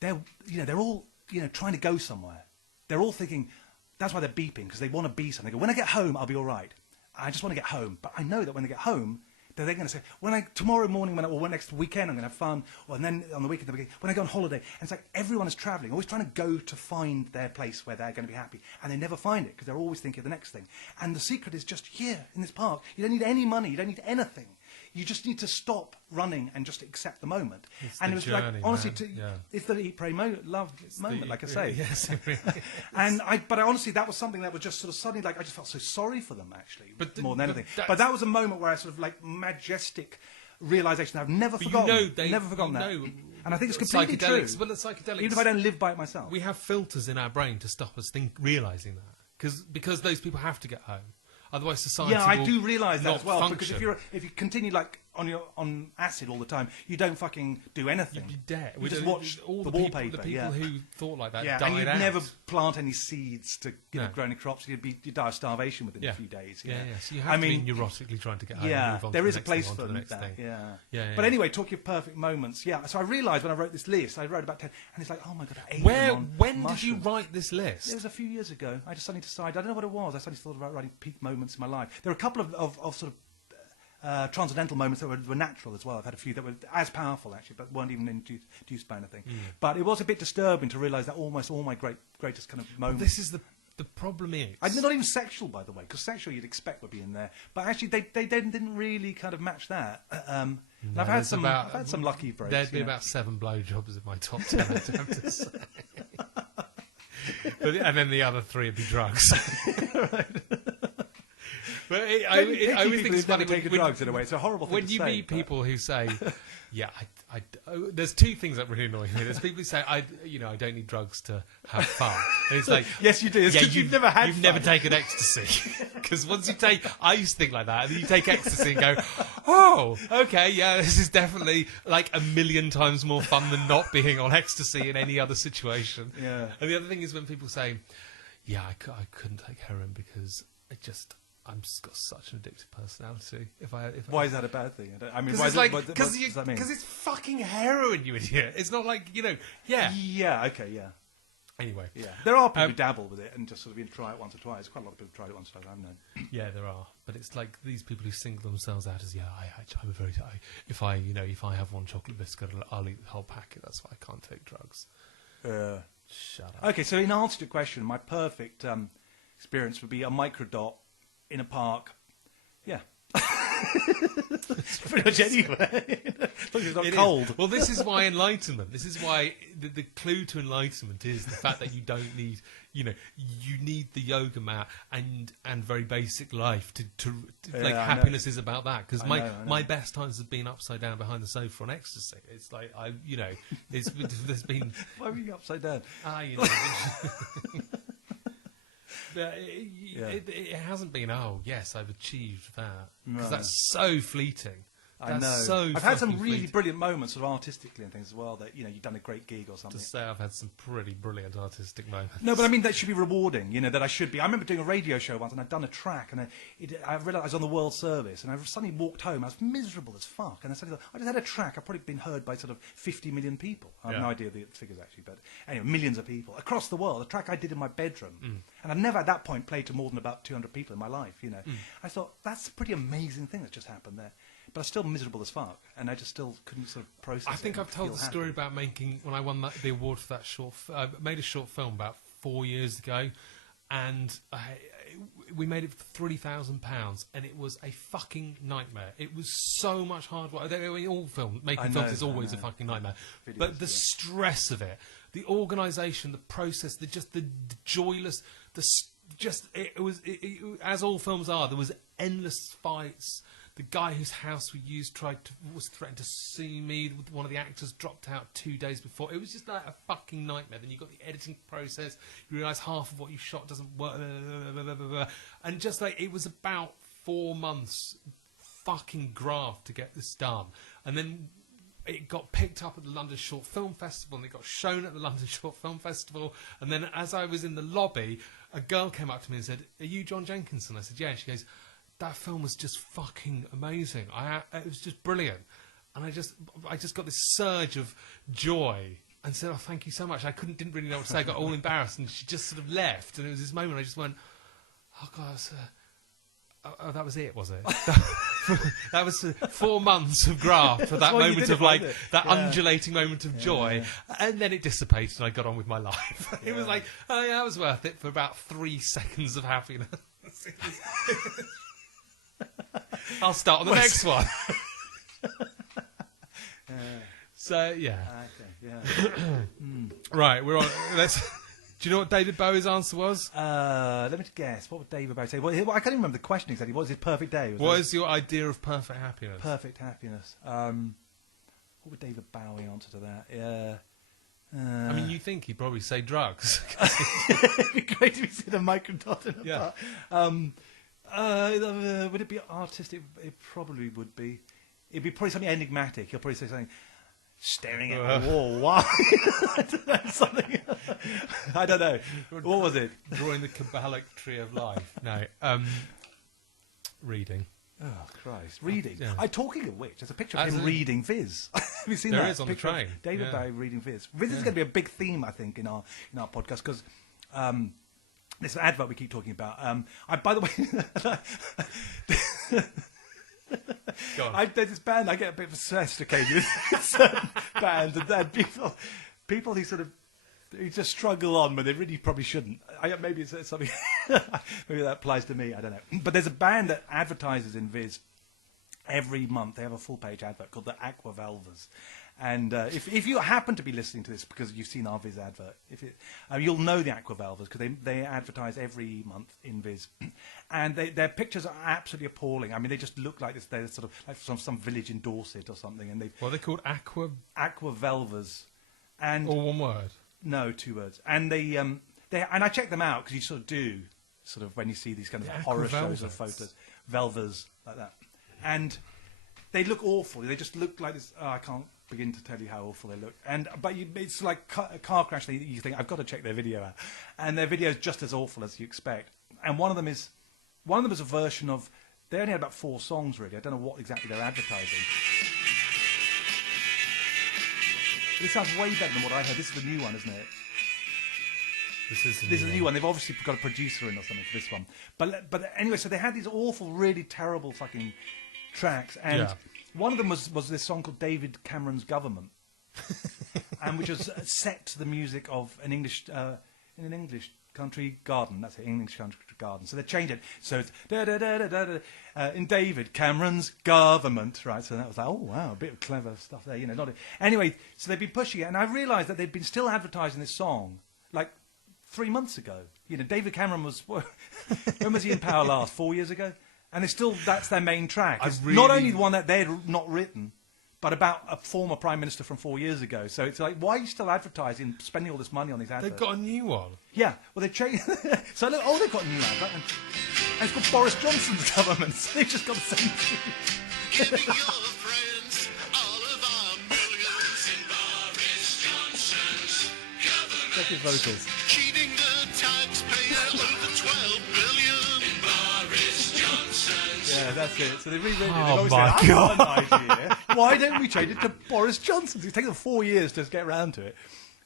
they're all, trying to go somewhere. They're all thinking, that's why they're beeping, because they want to be something. They go, when I get home, I'll be all right. I just want to get home. But I know that when they get home, they're going to say, tomorrow morning, or next weekend, I'm going to have fun. And then on the weekend, they'll be, when I go on holiday. And it's like everyone is travelling, always trying to go to find their place where they're going to be happy. And they never find it, because they're always thinking of the next thing. And the secret is just here, in this park. You don't need any money. You don't need anything. You just need to stop running and just accept the moment. And it was journey, like, honestly, it's the eat, pray, love moment, like I say. Yes, it really is. But honestly, that was something that was just sort of suddenly, like, I just felt so sorry for them, actually, more than anything. But that was a moment where I sort of, like, majestic realisation that I've never forgotten. Never forgotten that. And I think it's completely true. Well, the psychedelics, even if I don't live by it myself. We have filters in our brain to stop us realising that. Because those people have to get home. Otherwise, society. Yeah, I do realise that as well. Function. Because if you continue like on acid all the time, you don't fucking do anything. You'd be dead. You just watch all the wallpaper. The people who thought like that died out. And you'd never plant any seeds to grow any crops. You'd die of starvation within a few days. Yeah. So you have to be neurotically trying to get home. Yeah, and move on there to is the a place thing, for the next that. thing. Yeah. But anyway, talking of perfect moments. Yeah. So I realised when I wrote this list, I wrote about 10, and it's like, oh my god. When did you write this list? It was a few years ago. I just suddenly decided. I don't know what it was. I suddenly thought about writing peak moments in my life. There were a couple of sort of transcendental moments that were natural as well. I've had a few that were as powerful, actually, but weren't even induced by anything. But it was a bit disturbing to realise that almost all my greatest kind of moments... This is the problem is... not even sexual, by the way, because sexual you'd expect would be in there. But actually, they didn't really kind of match that. I've had some lucky breaks. There'd be about 7 blowjobs in my top 10, I'd have to say. And then the other 3 would be drugs. Right. But I always think it's funny when drugs in a way. It's a horrible thing when to you say, meet people who say, "Yeah, there's 2 things that really annoy me." There's people who say, "I don't need drugs to have fun." And it's like, yes, you do. It's you've never had. You've never taken ecstasy. Because once you take, I used to think like that, and then you take ecstasy and go, "Oh, okay, yeah, this is definitely like 1,000,000 times more fun than not being on ecstasy in any other situation." Yeah. And the other thing is when people say, "Yeah, I couldn't take heroin because I'm just got such an addictive personality." Why is that a bad thing? Because it's fucking heroin, you idiot. It's not like Yeah. Yeah. Okay. Yeah. Anyway. Yeah. There are people who dabble with it and just sort of try it once or twice. Quite a lot of people tried it once or twice. I've known. Yeah, there are. But it's like these people who single themselves out as I'm a very if I have 1 chocolate biscuit, I'll eat the whole packet. That's why I can't take drugs. Shut up. Okay. So in answer to your question, my perfect experience would be a microdot in a park. Yeah. Pretty much anywhere. As long as it's not cold. Well, this is why enlightenment. This is why the clue to enlightenment is the fact that you don't need, you need the yoga mat and very basic life to like happiness is about that. Because my best times have been upside down behind the sofa on ecstasy. It's like there's been. Why were you upside down? But it hasn't been, yes, I've achieved that. Because that's so fleeting. I know. I've had some really brilliant moments sort of artistically and things as well that, you've done a great gig or something. To say I've had some pretty brilliant artistic moments. No, but I mean that should be rewarding, that I should be. I remember doing a radio show once and I'd done a track and I realised I was on the World Service and I suddenly walked home. I was miserable as fuck. And I suddenly thought, I just had a track. I've probably been heard by sort of 50 million people. I have no idea the figures actually, but anyway, millions of people across the world. A track I did in my bedroom. And I'd never at that point played to more than about 200 people in my life, I thought, that's a pretty amazing thing that's just happened there. But I was still miserable as fuck, and I just still couldn't sort of process it. I think I've told the story about when I won the award for that I made a short film about 4 years ago, and we made it for £3,000, and it was a fucking nightmare. It was so much hard work. All making films is always a fucking nightmare. Videos, but the stress of it, the organisation, the process, the joyless, as all films are, there was endless fights. The guy whose house we used was threatened to sue me. One of the actors dropped out 2 days before. It was just like a fucking nightmare. Then you got the editing process. You realise half of what you shot doesn't work. And just like, it was about 4 months fucking graft to get this done. And then it got picked up at the London Short Film Festival and it got shown at the London Short Film Festival. And then as I was in the lobby, a girl came up to me and said, "Are you John Jenkinson?" I said, "Yeah." And she goes, "That film was just fucking amazing. It was just brilliant." And I just got this surge of joy and said, "Oh, thank you so much." Didn't really know what to say. I got all embarrassed, and she just sort of left. And it was this moment I just went, "Oh God, that was it, was it?" That was 4 months of graft for that moment of undulating moment of joy, and then it dissipated, and I got on with my life. It was like, oh yeah, that was worth it for about 3 seconds of happiness. I'll start on the next one. So yeah. Okay, yeah. Right, we're on. Do you know what David Bowie's answer was? Let me guess. What would David Bowie say? Well, I can't even remember the question exactly. What was his perfect day? What is your idea of perfect happiness? Perfect happiness. What would David Bowie answer to that? I mean, you think he'd probably say drugs. It'd be great if he said a microdot in a bar. Would it be artistic? It probably would be. It'd be probably something enigmatic. He'll probably say something, staring at the wall. Why? I don't know, something. I don't know. What was it? Drawing the Kabbalic tree of life. No. Reading. Oh, Christ. Reading. Yeah. Talking of which, there's a picture of him reading Viz. Have you seen that? There is on the train. David Bowie reading Viz. Viz is going to be a big theme, I think, in our podcast, because this advert we keep talking about. By the way... Go on. There's this band, I get a bit obsessed occasionally with certain bands, and people who just struggle on when they really probably shouldn't. Maybe it's something. Maybe that applies to me. I don't know. But there's a band that advertises in Viz every month. They have a full-page advert called the Aqua Velvas. And if you happen to be listening to this because you've seen our Viz advert, you'll know the Aqua Velvas because they advertise every month in Viz. And their pictures are absolutely appalling. I mean, they just look like this. They're sort of like from some village in Dorset or something. And what are they called? Aqua Velvas. And all one word? No, 2 words. And and I check them out because you sort of do, sort of when you see these kind of horror shows or photos, Velvas like that. And they look awful. They just look like this. I can't begin to tell you how awful they look. But it's like a car crash. You think, I've got to check their video out. And their video is just as awful as you expect. And one of them is a version of. They only had about 4 songs really. I don't know what exactly they're advertising. This sounds way better than what I heard. This is the new one, isn't it? This is the new one. They've obviously got a producer in or something for this one. But anyway, so they had these awful, really terrible fucking tracks, and one of them was this song called David Cameron's Government, and which was set to the music of an English in an English country garden. That's it, English country garden. So they changed it. So it's in David Cameron's government, right? So that was like, oh wow, a bit of clever stuff there, Anyway, so they've been pushing it, and I realised that they'd been still advertising this song like 3 months ago. David Cameron was when was he in power last? 4 years ago, and that's their main track. It's not only the one that they'd not written, but about a former prime minister from 4 years ago. So it's like, why are you still advertising, spending all this money on these adverts? They've got a new one. Yeah, well, they've changed. So look, they've got a new advert. And it's called Boris Johnson's government. So they've just got the same thing. Giving your friends all of our millions in Boris Johnson's government. Check his vocals. Cheating the taxpayer over 12 billion in Boris Johnson's. Yeah, that's it. So they've rewritten it. They've Oh always my said, God. I've got an idea. Why don't we change it to Boris Johnson's? It's taken them 4 years to get around to it.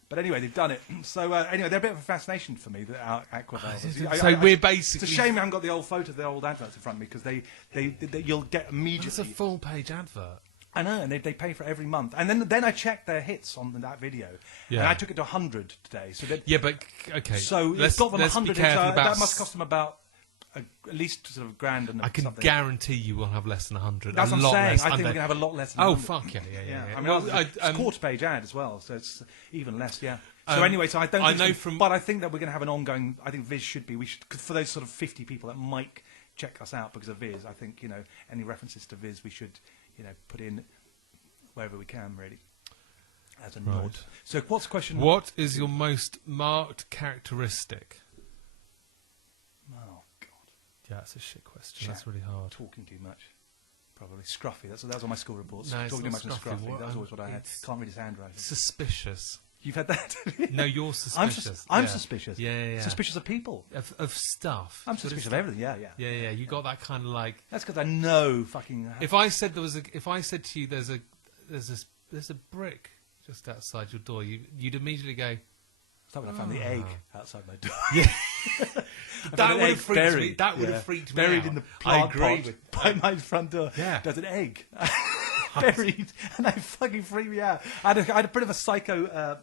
But anyway, they've done it. So anyway, they're a bit of a fascination for me, the Aqua Velvet. So we're basically... It's a shame I haven't got the old photo of the old adverts in front of me, because they you'll get immediately... It's a full-page advert. I know, and they pay for it every month. And then I checked their hits on that video, and I took it to 100 today. So yeah, but okay. So it's got them 100 hits. That must cost them about at least sort of grand and I can something. guarantee you will have less than 100. That's what I'm saying. Less, I think we're going to have a lot less than 100. fuck yeah. I mean, it's a quarter-page ad as well, so it's even less, yeah. So so I don't. I know but I think that we're going to have an ongoing. I think Viz should be. We should, for those sort of 50 people that might check us out because of Viz. I think any references to Viz we should put in wherever we can, really, as a nod. So what's the question? What is your most marked characteristic? Oh God. Yeah, that's a shit question. That's really hard. Talking too much. Probably scruffy. That was on my school reports. No, it's talking too not much and scruffy. scruffy. That was always what I had. Can't read his handwriting. Suspicious. You've had that? No, you're suspicious. I'm suspicious. Yeah. Suspicious of people. Of stuff. I'm suspicious of everything. Yeah. Yeah. You got that kind of like. That's because I know fucking. If I said to you, there's a brick just outside your door, you'd immediately go. It's like when I found the egg outside my door. Yeah. That would have freaked me. That would have freaked me buried out. in the plant agree pot by my front door. Yeah. There's an egg buried, and that fucking freaked me out. I had a bit of a psycho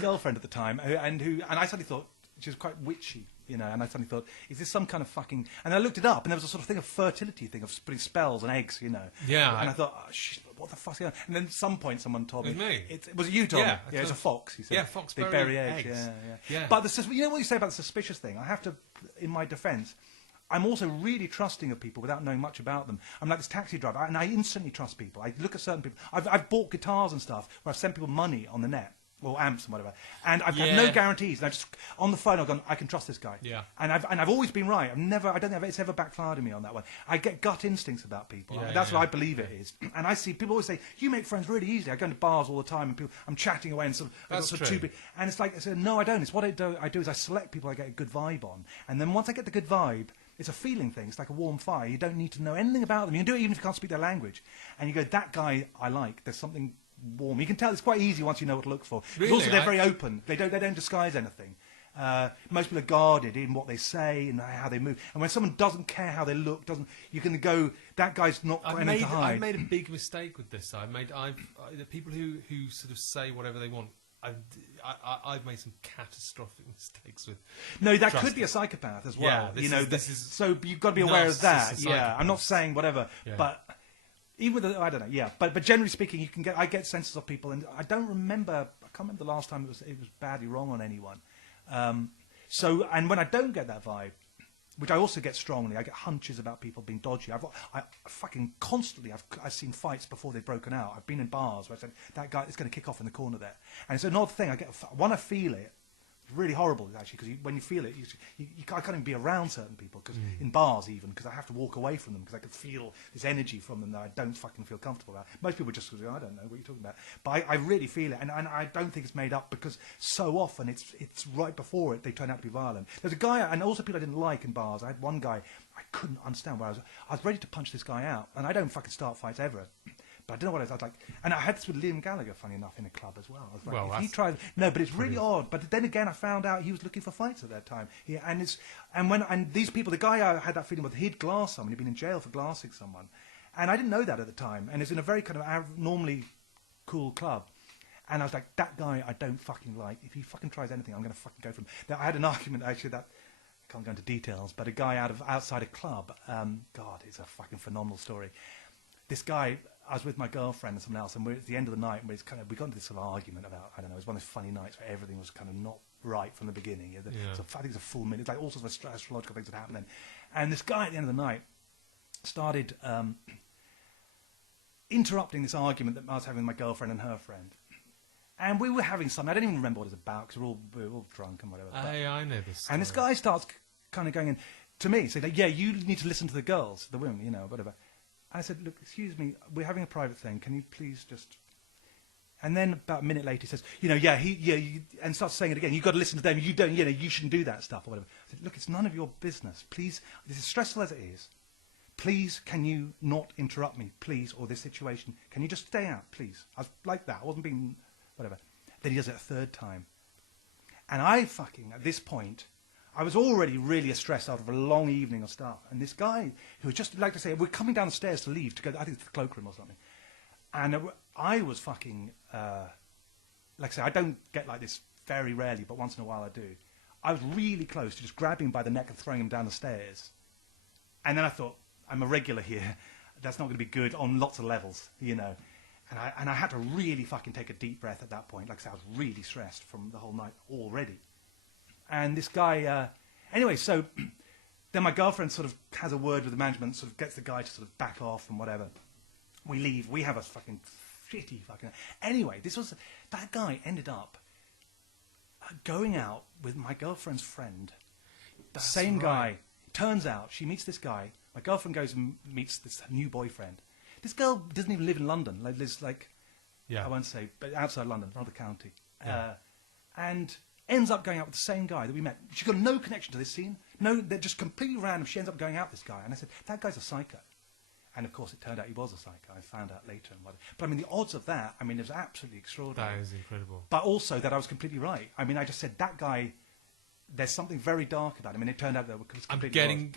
girlfriend at the time, and I suddenly thought she was quite witchy. And I suddenly thought, is this some kind of fucking... And I looked it up, and there was a sort of thing of fertility thing, of putting spells on eggs, Yeah. And I thought, oh, shit, what the fuck's going on? And then at some point someone told me... It was me. Was it you, Tom? Yeah. Yeah, it's a fox, he said. Yeah, fox They bury bury eggs. eggs. Yeah. Yeah. But you know what you say about the suspicious thing? I have to, in my defence, I'm also really trusting of people without knowing much about them. I'm like this taxi driver, and I instantly trust people. I look at certain people. I've bought guitars and stuff where I've sent people money on the net, or amps and whatever, and I've had no guarantees. And I just on the phone I've gone, I can trust this guy. Yeah. And I've always been right. I don't think it's ever backfired on me on that one. I get gut instincts about people. That's what I believe it is. And I see people always say, you make friends really easily. I go into bars all the time, and I'm chatting away, and That's true. And it's like I said, no, I don't. It's what I do is I select people I get a good vibe on, and then once I get the good vibe. It's a feeling thing. It's like a warm fire. You don't need to know anything about them. You can do it even if you can't speak their language. And you go, that guy I like. There's something warm. You can tell it's quite easy once you know what to look for. Really? Also, they're very open. They don't disguise anything. Most people are guarded in what they say and how they move. And when someone doesn't care how they look, you can go, that guy's not got anything to hide. I've made a big mistake with this. The people who sort of say whatever they want. I've made some catastrophic mistakes with. No, that could be a psychopath as well. Yeah, so you've got to be aware of that. Yeah, I'm not saying whatever, Yeah. but even with I don't know. Yeah, but generally speaking, I get senses of people, and I don't remember. I can't remember the last time it was badly wrong on anyone. And when I don't get that vibe, which I also get strongly, I get hunches about people being dodgy. I fucking constantly, I've seen fights before they've broken out. I've been in bars where I said, that guy is going to kick off in the corner there. And it's an odd thing. I feel it. It's really horrible, actually, because when you feel it, I can't even be around certain people, cause in bars even, because I have to walk away from them, because I can feel this energy from them that I don't fucking feel comfortable about. Most people just go, I don't know what you're talking about. But I really feel it, and I don't think it's made up, because so often it's right before it, they turn out to be violent. There's a guy, and also people I didn't like in bars. I had one guy, I couldn't understand where I was ready to punch this guy out, and I don't fucking start fights ever. But I don't know what it is. I was like, and I had this with Liam Gallagher, funny enough, in a club as well. I was like, if he tries, no, but it's really odd. But then again, I found out he was looking for fights at that time. And these people, the guy I had that feeling with, he'd glassed someone. He'd been in jail for glassing someone, and I didn't know that at the time. And it's in a very kind of normally cool club. And I was like, that guy I don't fucking like. If he fucking tries anything, I'm going to fucking go for him. Now, I had an argument actually that. can't go into details, but a guy outside a club. God, it's a fucking phenomenal story. This guy, I was with my girlfriend and someone else, and we're at the end of the night, and we got into this sort of argument about, I don't know, it was one of those funny nights where everything was kind of not right from the beginning. So I think it's a full minute, like all sorts of astrological things that happened then. And this guy at the end of the night started interrupting this argument that I was having with my girlfriend and her friend. And we were having something, I don't even remember what it was about, because we were all drunk and whatever. I know this story. And this guy starts kind of going in to me, saying, like, yeah, you need to listen to the girls, the women, you know, whatever. I said, look, excuse me, we're having a private thing. Can you please just... And then about a minute later, he says, you know, and starts saying it again. You've got to listen to them. You don't, you know, you shouldn't do that stuff or whatever. I said, look, it's none of your business. Please, this is stressful as it is. Please, can you not interrupt me, please, or this situation? Can you just stay out, please? I was like that. I wasn't being, whatever. Then he does it a third time. And I fucking, at this point... I was already really stressed out of a long evening of stuff. And this guy, who was just, like to say, we're coming down the stairs to leave, to go, I think it's the cloakroom or something. And I was fucking, like I say, I don't get like this very rarely, but once in a while I do. I was really close to just grabbing him by the neck and throwing him down the stairs. And then I thought, I'm a regular here. That's not going to be good on lots of levels, you know. And I had to really fucking take a deep breath at that point. Like I said, I was really stressed from the whole night already. And this guy, anyway, so then my girlfriend sort of has a word with the management, sort of gets the guy to sort of back off and whatever. We leave. We have a fucking shitty fucking... Anyway, that guy ended up going out with my girlfriend's friend. The same guy. Turns out she meets this guy. My girlfriend goes and meets this new boyfriend. This girl doesn't even live in London. Like, lives like, I won't say, but outside London, another county. Yeah. And... ends up going out with the same guy that we met. She's got no connection to this scene. No, they're just completely random. She ends up going out with this guy. And I said, that guy's a psycho. And, of course, it turned out he was a psycho. I found out later. And whatever. But, I mean, the odds of that, I mean, it was absolutely extraordinary. That is incredible. But also that I was completely right. I mean, I just said, that guy, there's something very dark about him. And it turned out that it was completely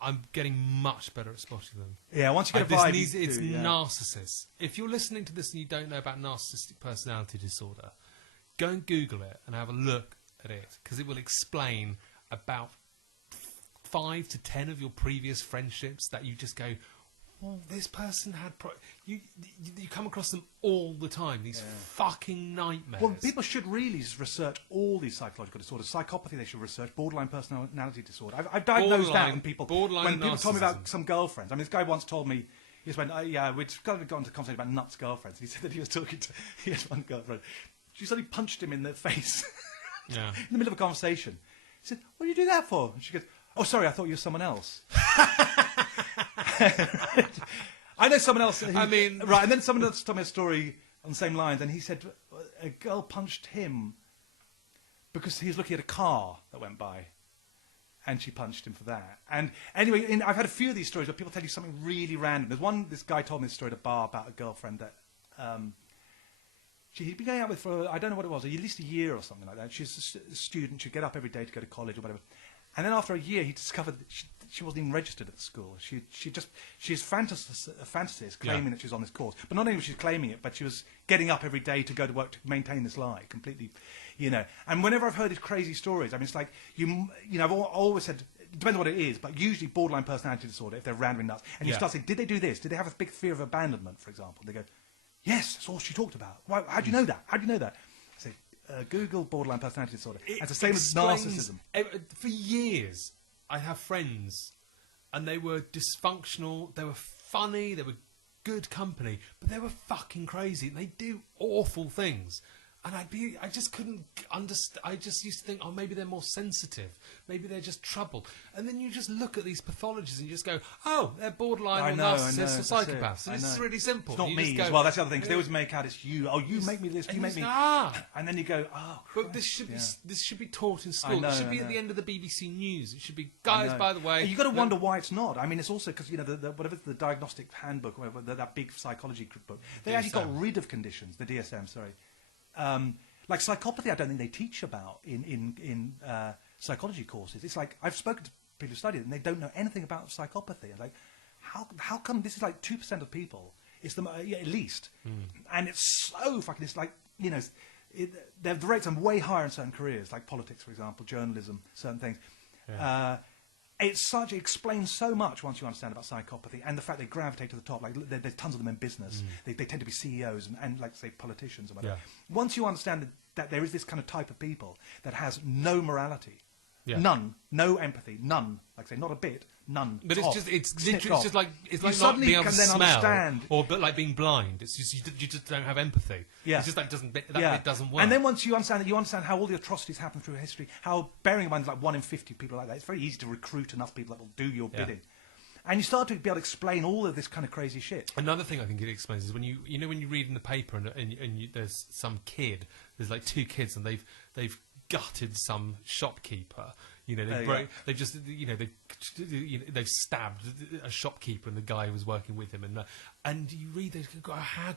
I'm getting much better at spotting them. Yeah, once you get a vibe, it's narcissists. If you're listening to this and you don't know about narcissistic personality disorder... go and Google it and have a look at it, because it will explain about 5 to 10 of your previous friendships that you just go, well, this person had... You come across them all the time, these fucking nightmares. Well, people should really research all these psychological disorders. Psychopathy they should research, borderline personality disorder. I've diagnosed that in people. When people told me about some girlfriends. I mean, this guy once told me, he just went, we'd kind of got into a conversation about nuts girlfriends. He said that he was talking to... he had one girlfriend... She suddenly punched him in the face in the middle of a conversation. He said, what do you do that for? And she goes, oh, sorry, I thought you were someone else. I know someone else. Right, and then someone else told me a story on the same lines, and he said a girl punched him because he was looking at a car that went by, and she punched him for that. And anyway, I've had a few of these stories where people tell you something really random. There's one, this guy told me this story at a bar about a girlfriend that... he'd been going out with for, I don't know what it was, at least a year or something like that. She's a student. She'd get up every day to go to college or whatever. And then after a year, he discovered that she wasn't even registered at the school. She's fantasies claiming that she's on this course. But not only was she claiming it, but she was getting up every day to go to work to maintain this lie completely, you know. And whenever I've heard these crazy stories, I mean, it's like, you know, I've always said, it depends on what it is, but usually borderline personality disorder, if they're randomly nuts. And you start saying, did they do this? Did they have a big fear of abandonment, for example? They go, yes, that's all she talked about. How do you know that? How do you know that? I say, Google borderline personality disorder. It's the same as narcissism. For years, I have friends, and they were dysfunctional, they were funny, they were good company, but they were fucking crazy, and they do awful things. And I just couldn't understand. I just used to think, oh, maybe they're more sensitive. Maybe they're just trouble. And then you just look at these pathologies and you just go, oh, they're borderline or narcissists or psychopaths. And it's really simple. It's not me go, as well. That's the other thing, because they always make out it's you. Oh, you make me this, you make me... And then you go, oh, Christ. But this should be taught in school. It should be at the end of the BBC News. It should be, guys, by the way... You've got to wonder why it's not. I mean, it's also because, you know, whatever the diagnostic handbook, or whatever, that big psychology book, they actually got rid of conditions, the DSM, sorry. Like psychopathy, I don't think they teach about in psychology courses. It's like, I've spoken to people who study it, and they don't know anything about psychopathy. And like, how come this is like 2% of people? It's the at least, and it's so fucking. It's like, you know, the rates are way higher in certain careers, like politics, for example, journalism, certain things. Yeah. It explains so much once you understand about psychopathy and the fact they gravitate to the top. Like there's tons of them in business. They tend to be CEOs and like say politicians and whatever. Yeah. Once you understand that there is this kind of type of people that has no morality, Yeah. none, no empathy, none. Like say, not a bit, none. But it's off, just it's snipped literally off. it's just like it's You like not suddenly being able can to then smell understand. or but like being blind. It's just you just don't have empathy. Yeah. It's just that bit doesn't work. And then once you understand how all the atrocities happen through history, how bearing in mind like 1 in 50 people like that, it's very easy to recruit enough people that will do your bidding. And you start to be able to explain all of this kind of crazy shit. Another thing I think it explains is when you read in the paper and there's some kid, there's like 2 kids and they've gutted some shopkeeper. They've just they've stabbed a shopkeeper and the guy who was working with him and you read this,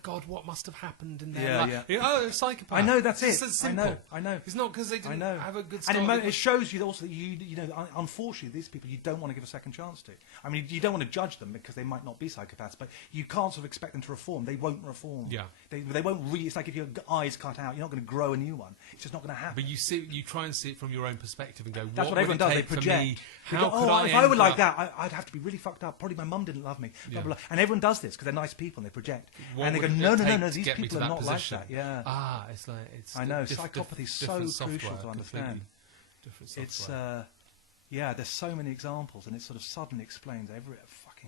God, what must have happened in their life? Oh, psychopath. I know, that's it's it. Just simple. I know. It's not because they didn't have a good start. And it shows you also that unfortunately, these people you don't want to give a second chance to. I mean, you don't want to judge them because they might not be psychopaths, but you can't sort of expect them to reform. They won't reform. Yeah. They won't it's like if your eyes cut out, you're not going to grow a new one. It's just not going to happen. But you try and see it from your own perspective and go, that's what everyone does. They project. How could if I were end like up- that, I'd have to be really fucked up. Probably my mum didn't love me. Blah, Yeah. blah, blah. And everyone does this because they're nice people and they project. What And they go, would it no, take to these get me people to are that not position? like that. Yeah. It's I know, psychopathy is so different crucial software, to understand. Different It's software. there's so many examples, and it sort of suddenly explains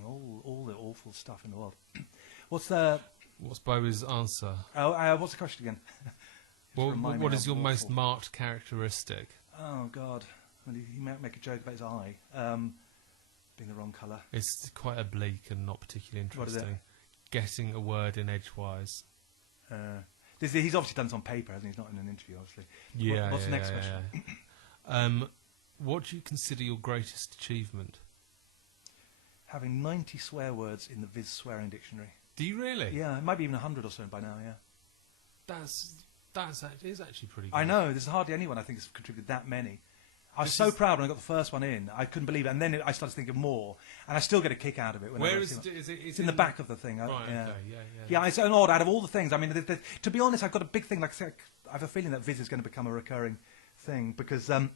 all the awful stuff in the world. What's Bowie's answer? what's the question again? What is your most marked characteristic? Oh God, well, he might make a joke about his eye being the wrong colour. It's quite oblique and not particularly What is it? interesting. Getting a word in edgewise. He's obviously done this on paper, hasn't he? He's not in an interview, obviously. Yeah. What's the next question? Yeah. What do you consider your greatest achievement? Having 90 swear words in the Viz swearing dictionary. Do you really? Yeah, it might be even 100 or so by now. Yeah. That is actually pretty good. I know. There's hardly anyone I think has contributed that many. I was so proud when I got the first one in. I couldn't believe it, and then I started thinking more, and I still get a kick out of it. Where is it? It's in the back of the thing. Right. Yeah. Okay. Yeah. Yeah, it's an odd. Out of all the things, I mean, to be honest, I've got a big thing. Like I said, I have a feeling that Viz is going to become a recurring thing because that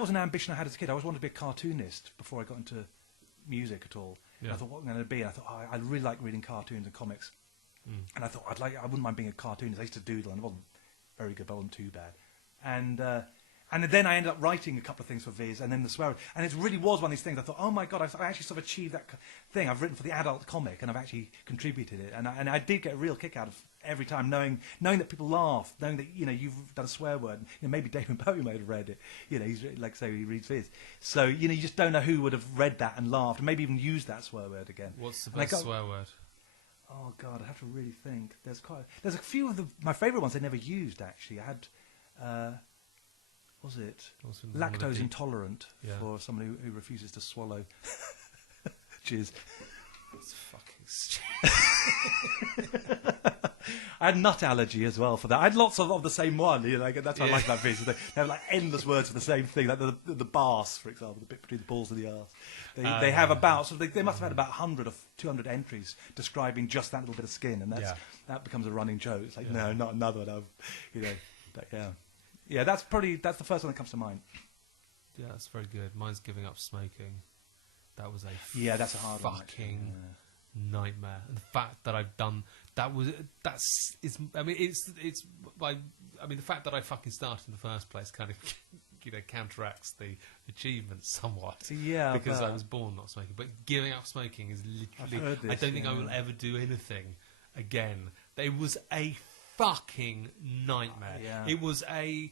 was an ambition I had as a kid. I always wanted to be a cartoonist before I got into music at all. Yeah. And I thought, what am I going to be? And I thought, I really like reading cartoons and comics. And I thought, I wouldn't mind being a cartoonist. I used to doodle, and it wasn't very good, but it wasn't too bad. And then I ended up writing a couple of things for Viz, and then the swear. And it really was one of these things. I thought, oh my God, I actually sort of achieved that thing. I've written for the adult comic, and I've actually contributed it. And I did get a real kick out of every time, knowing that people laugh, knowing that you've done a swear word. And, maybe David Bowie might have read it. He's like say he reads Viz. So you just don't know who would have read that and laughed, and maybe even used that swear word again. What's the best swear word? Oh God, I have to really think. There's a few of my favourite ones I never used actually. I had. Was it lactose intolerant for somebody who refuses to swallow? Cheers. That's fucking stupid. I had nut allergy as well for that. I had lots of the same one. That's what I like about Viz. They have like endless words for the same thing. Like the bass, for example, the bit between the balls and the arse. They have about they must have had about 100 or 200 entries describing just that little bit of skin, and that becomes a running joke. It's like no, not another one. But yeah. Yeah, that's the first one that comes to mind. Yeah, that's very good. Mine's giving up smoking. That was that's a hard fucking one, nightmare. And the fact that I've done the fact that I fucking started in the first place kind of counteracts the achievement somewhat. Yeah, because I was born not smoking. But giving up smoking is literally. I don't think I will ever do anything again. It was a fucking nightmare. It was I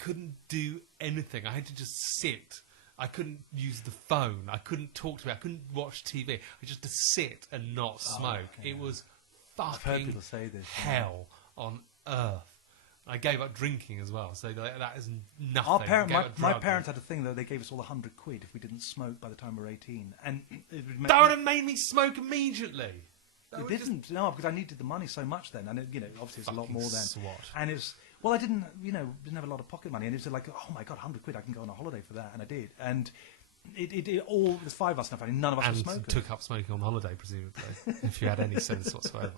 couldn't do anything. I had to just sit. I couldn't use the phone. I couldn't talk to it. I couldn't watch TV. I just had to sit and not smoke. It was fucking hell on earth. I gave up drinking as well, so that is nothing. My parents had a thing that they gave us all £100 if we didn't smoke by the time we were 18, and that would have made me smoke immediately. It didn't, no, because I needed the money so much then, and obviously it's a lot more then. Swat. And it's I didn't have a lot of pocket money, and it was like, oh my God, £100, I can go on a holiday for that, and I did, and it all there's 5 of us, and none of us were smokers. Took up smoking on holiday, presumably, if you had any sense whatsoever.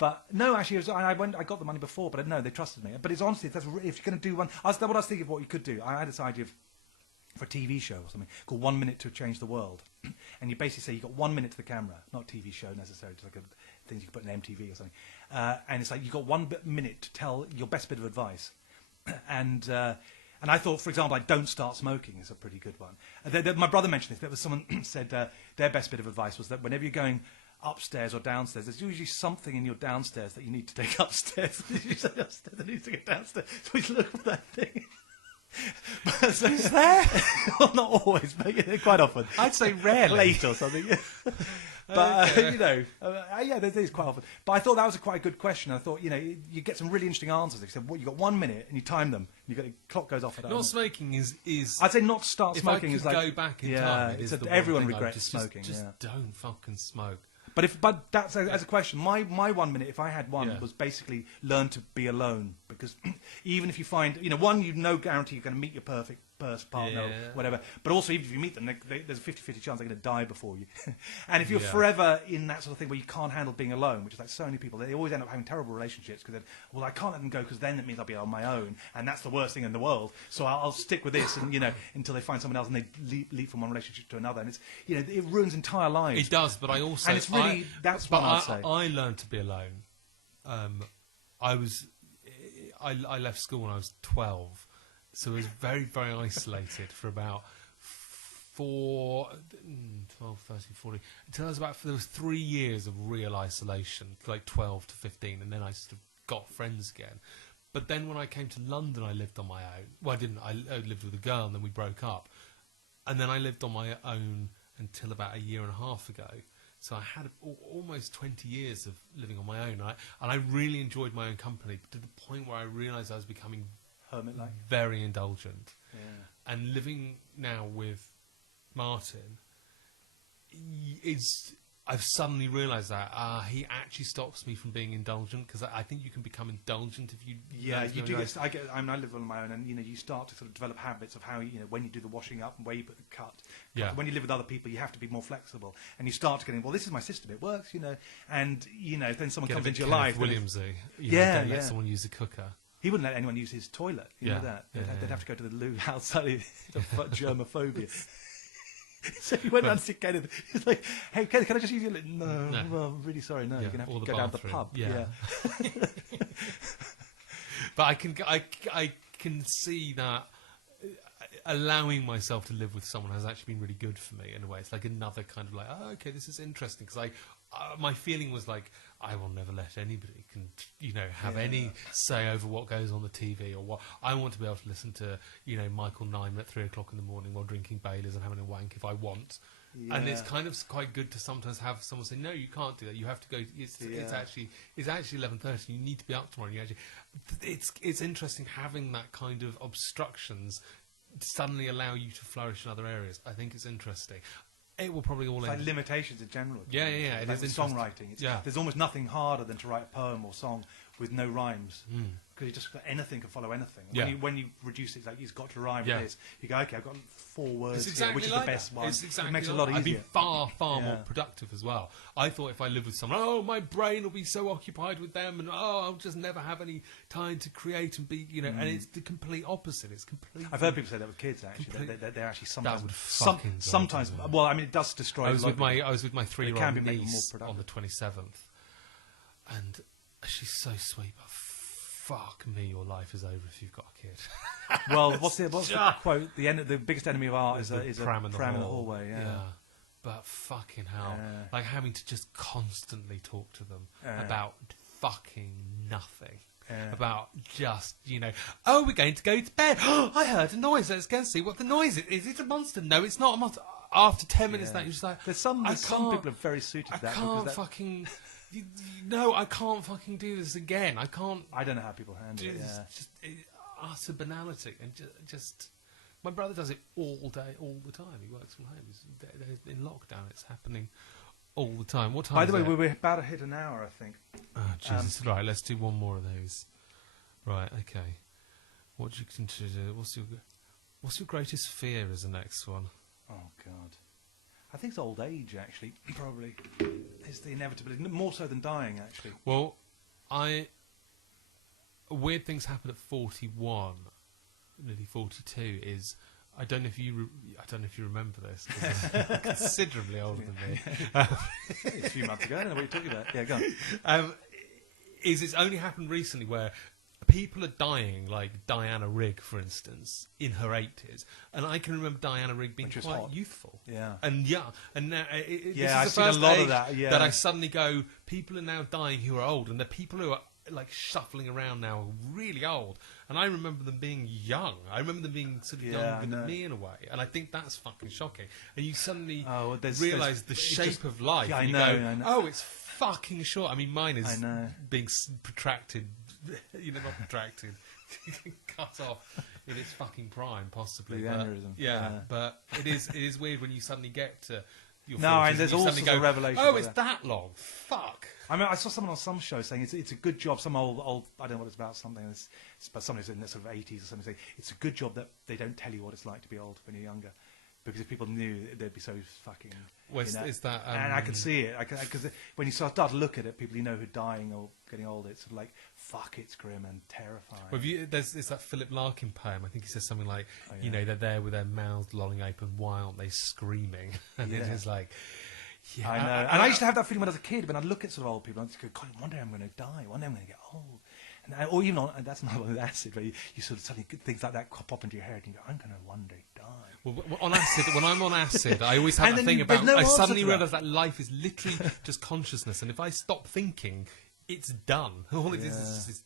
But no, actually, I got the money before, but no, they trusted me. But it's honestly, if you're going to do one, what I was thinking of what you could do. I had this idea for a TV show or something called 1 Minute to Change the World, and you basically say you got 1 minute to the camera, not a TV show necessarily, just like things you could put in MTV or something, and it's like you got 1 minute to tell your best bit of advice, and I thought, for example, don't start smoking is a pretty good one. My brother mentioned this. There was someone said their best bit of advice was that whenever you're going upstairs or downstairs, there's usually something in your downstairs that you need to take upstairs. You say upstairs that needs to go downstairs. So we look for that thing. But, so is there? Well, not always, but quite often. I'd say rarely. Late or something. But, yeah, there is quite often. But I thought that was quite a good question. I thought, you get some really interesting answers. They said, you got 1 minute and you time them. The clock goes off at that. Not smoking is. I'd say not to start smoking is like. Go back in time. Everyone regrets smoking. Just don't fucking smoke. But that's as a question. My 1 minute, if I had one, was basically learn to be alone, because even if you find no guarantee you're going to meet your perfect partner or whatever, but also even if you meet them, there's a 50-50 chance they're going to die before you. And if you're forever in that sort of thing where you can't handle being alone, which is like so many people, they always end up having terrible relationships because I can't let them go because then it means I'll be on my own, and that's the worst thing in the world. So I'll stick with this, and until they find someone else and they leap from one relationship to another, and it's it ruins entire lives. It does, but I also and it's really that's what I'd say. I learned to be alone. I left school when I was 12. So I was very, very isolated for about 12, 13, 14, until there was 3 years of real isolation, like 12 to 15, and then I sort of got friends again. But then when I came to London, I lived on my own. Well, I didn't. I lived with a girl, and then we broke up. And then I lived on my own until about a year and a half ago. So I had almost 20 years of living on my own. And I really enjoyed my own company, to the point where I realised I was becoming hermit-like, very indulgent. Yeah. And living now with Martin, I've suddenly realised that he actually stops me from being indulgent, because I think you can become indulgent if you. Yeah, you do. I live on my own, and you start to sort of develop habits of how when you do the washing up and where you put the cut. Yeah. When you live with other people, you have to be more flexible, and you start to getting, well, this is my system, it works, and then someone comes into your life. Williamsy. Don't let someone use a cooker. He wouldn't let anyone use his toilet. You know that. They'd have to go to the loo outside. Germophobia. So he went around to Kenneth. He's like, "Hey, Kenneth, can I just use your?" No. Well, I'm really sorry. No, you're gonna have to go down to the pub. Yeah. But I can see that allowing myself to live with someone has actually been really good for me in a way. It's like another kind of like, oh, okay, this is interesting, because my feeling was like, I will never let anybody have any say over what goes on the TV or what. I want to be able to listen to Michael Nyman at 3 o'clock in the morning while drinking Baileys and having a wank if I want. Yeah. And it's kind of quite good to sometimes have someone say, no, you can't do that. You have to go. It's actually 11:30. You need to be up tomorrow. It's interesting having that kind of obstructions suddenly allow you to flourish in other areas. I think it's interesting. It will probably all end. Like limitations in general. Yeah. It is songwriting. There's almost nothing harder than to write a poem or song with no rhymes, because anything can follow anything. When you reduce it, it's like you've got to rhyme with this. You go, okay, I've got 4 words here, which is the best one. It makes it a lot easier. I'd be far more productive as well. I thought if I lived with someone, my brain will be so occupied with them, and I'll just never have any time to create and be, and it's the complete opposite. It's completely. I've heard people say that with kids. Actually, they're actually sometimes. Well, I mean, it does destroy. I was with my 3-year-old niece on the 27th, and she's so sweet, but fuck me, your life is over if you've got a kid. Well, what's the quote? The biggest enemy of art is a pram in the hallway. Yeah. But fucking hell, like having to just constantly talk to them about fucking nothing. About just, we're going to go to bed. I heard a noise. Let's go and see what the noise is. Is it a monster? No, it's not a monster. After 10 minutes, that you're just like, there's some people are very suited to that. I can't fucking. No, I can't fucking do this again. I can't. I don't know how people handle it. Just utter banality, and just. My brother does it all day, all the time. He works from home. He's in lockdown. It's happening all the time. What time? By the way, we're about to hit an hour, I think. Oh Jesus! Right, let's do one more of those. Right, okay. What do you consider? What's your greatest fear? Is the next one. Oh God. I think it's old age, actually, probably. It's the inevitability, more so than dying, actually. Well, weird things happen at 41, nearly 42. Is I don't know if you remember this. 'Cause you're considerably older than me. It's a few months ago. I don't know what you're talking about. Yeah, go on. It's only happened recently where people are dying, like Diana Rigg, for instance, in her 80s, and I can remember Diana Rigg being quite hot. youthful. Yeah. And now this is I've the seen a first lot of age that, yeah. that I suddenly go, people are now dying who are old, and the people who are like shuffling around now are really old, and I remember them being young. I remember them being sort of younger than me in a way, and I think that's fucking shocking. And you suddenly realise the shape of life. Yeah, and I you know. go, oh, it's fucking short. I mean, mine is being protracted, not protracted, cut off in its fucking prime, possibly. The aneurysm. Yeah, but it is weird when you suddenly get to your 40s. No, and there's all sorts of revelations. Oh, it's that long. Fuck. I mean, I saw someone on some show saying it's a good job. Some old I don't know what it's about. But somebody's in the sort of 80s or something saying it's a good job that they don't tell you what it's like to be old when you're younger, because if people knew, they'd be so fucking. Well, is that? And I can see it because when you start to look at it, people you know who are dying or getting older, it's sort of like fuck, it's grim and terrifying. Well, there's that Philip Larkin poem. I think he says something like, they're there with their mouths lolling open. Why aren't they screaming? And it is like. Yeah, I know. And I used to have that feeling when I was a kid, when I'd look at sort of old people, I'd just go, God, one day I'm going to die, one day I'm going to get old. Or even on, and that's not with acid, where you sort of suddenly things like that pop into your head and you go, I'm going to one day die. Well, on acid, when I'm on acid, I always have that thing about, I suddenly realise that life is literally just consciousness, and if I stop thinking, it's done. All it is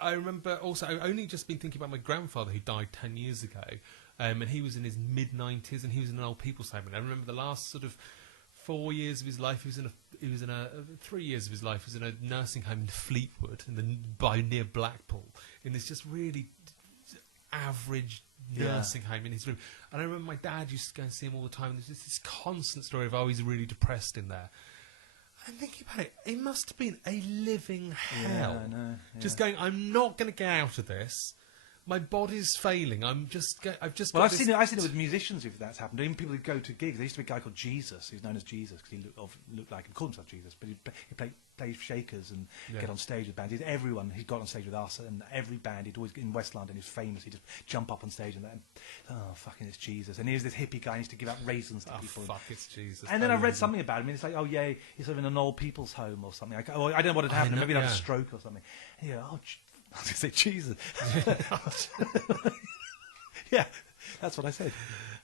I remember also, I've only just been thinking about my grandfather who died 10 years ago. And he was in his mid-90s, and he was in an old people's home. And I remember the last sort of 4 years of his life, he was in a 3 years of his life, he was in a nursing home in Fleetwood, near Blackpool, in this just really average nursing home in his room. And I remember my dad used to go and see him all the time, and there's just this constant story of, he's really depressed in there. I'm thinking about it, it must have been a living hell. Yeah, I know. Yeah. Just going, I'm not going to get out of this. My body's failing. I've seen it with musicians if that's happened. Even people who go to gigs. There used to be a guy called Jesus, who's known as Jesus because he looked like him, called himself Jesus, but he played shakers and get on stage with bands. He'd got on stage with us, and every band he'd always in West London. He was famous. He'd just jump up on stage and then, fucking it's Jesus. And here's this hippie guy who used to give out raisins to people. Fuck, it's Jesus. And then I read something about him. And it's like, he's sort of in an old people's home or something. I don't know what had happened. Maybe he had a stroke or something. And you go, I was going to say Jesus. Yeah, that's what I said.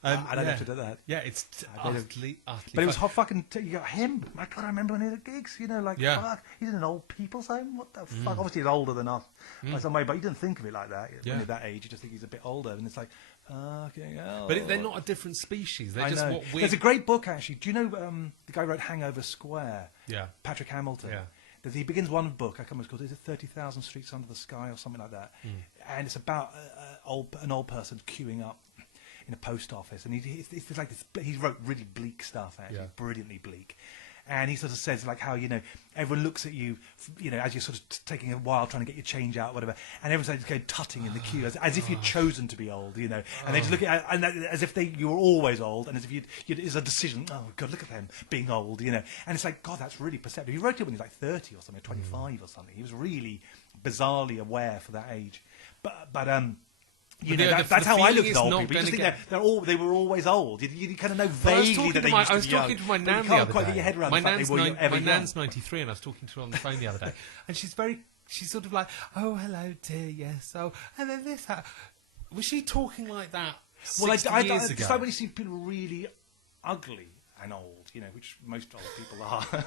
I don't have to do that. Yeah, it's utterly. But it was hot fucking. You got him. My God, I remember when he had gigs. Fuck, he's in an old people's home. What the fuck? Obviously, he's older than us by some way, but you didn't think of it like that. When you're that age, you just think he's a bit older, and it's like, fucking hell. But they're not a different species. They're just what we. There's a great book actually. Do you know the guy who wrote Hangover Square? Yeah. Patrick Hamilton. Yeah. He begins one book, I can't remember what it's called, is it 30,000 Streets Under the Sky or something like that? And it's about an old person queuing up in a post office. And it's like this, he wrote really bleak stuff, actually, brilliantly bleak. And he sort of says, like, how, everyone looks at you, as you're sort of taking a while trying to get your change out, whatever, and everyone's going tutting in the queue, as if you'd chosen to be old, and they just look at and as if you were always old, and as if it's a decision, oh, God, look at them being old, and it's like, God, that's really perceptive. He wrote it when he was like 30 or something, 25 or something. He was really bizarrely aware for that age. But that's how I look at old people. You just think they were always old. You kind of know vaguely that they used to be young. I was talking to my nan the other day. You can't quite get your head around the fact they were ever young. My nan's 93, and I was talking to her on the phone the other day, and she's sort of like, oh, hello, dear, yes, oh, and then this. Was she talking like that 60 years ago? It's like when you see people really ugly and old, which most old people are.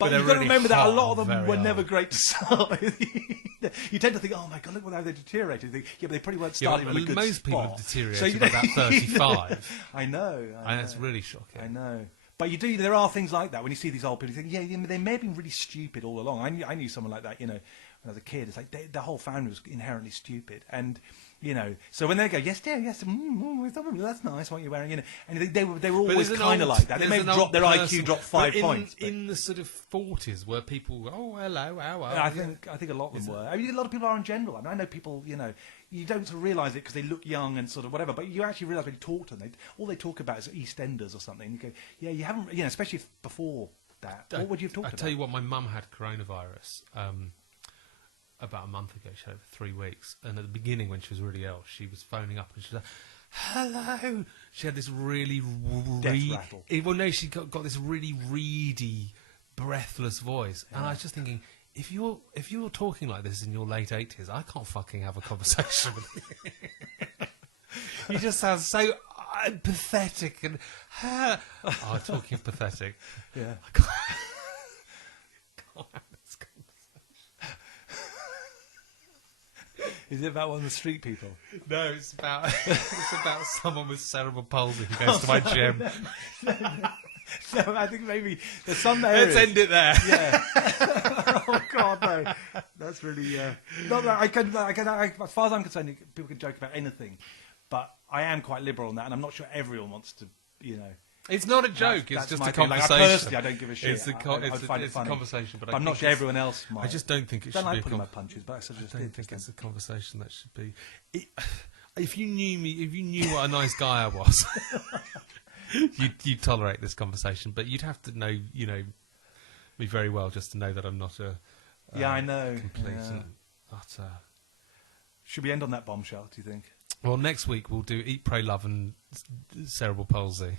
But you've got to remember that a lot of them were never great to start with. You tend to think, oh my God, look how they deteriorated. You think, but they probably weren't starting on a good spot. Most people have deteriorated by about 35. I know. And that's really shocking. I know. But there are things like that when you see these old people. You think, they may have been really stupid all along. I knew someone like that, when I was a kid. It's like the whole family was inherently stupid. And, so when they go, yes, dear, yes, that's nice, what you're wearing, and they were always kind of like that. They may have dropped their IQ, dropped 5 points. In the sort of 40s, where people, oh, hello, how are you? I think a lot of them were. I mean, a lot of people are in general. I mean, I know people, you don't sort of realise it because they look young and sort of whatever, but you actually realise when you talk to them, all they talk about is EastEnders or something. You go, yeah, you haven't, especially before that, what would you have talked about? I tell you what, my mum had coronavirus about a month ago. She had it for 3 weeks, and at the beginning, when she was really ill, she was phoning up and she was like, "Hello." She had this really Death rattle. well, no, she got this really reedy, breathless voice, and I was just thinking, if you're talking like this in your late 80s, I can't fucking have a conversation with you. You just sound so pathetic and talking of pathetic. Yeah. I can't have this conversation. Is it about one of the street people? No, it's about someone with cerebral palsy who goes to my gym. No, I think maybe there's some areas. Let's end it there. Yeah. Oh God, no. That's really. Not that I can. As far as I'm concerned, people can joke about anything, but I am quite liberal on that, and I'm not sure everyone wants to. It's not a joke. It's That's just my a thing. Like, conversation. personally, I don't give a shit. It's a conversation, but I'm not sure everyone else might. I just don't think it don't should like be. pulling my punches, but I just don't think it's a conversation that should be. If you knew me, if you knew what a nice guy I was, you'd tolerate this conversation. But you'd have to know, me very well just to know that I'm not a. I know. Complete and utter. Should we end on that bombshell? Do you think? Well, next week we'll do Eat, Pray, Love and Cerebral Palsy.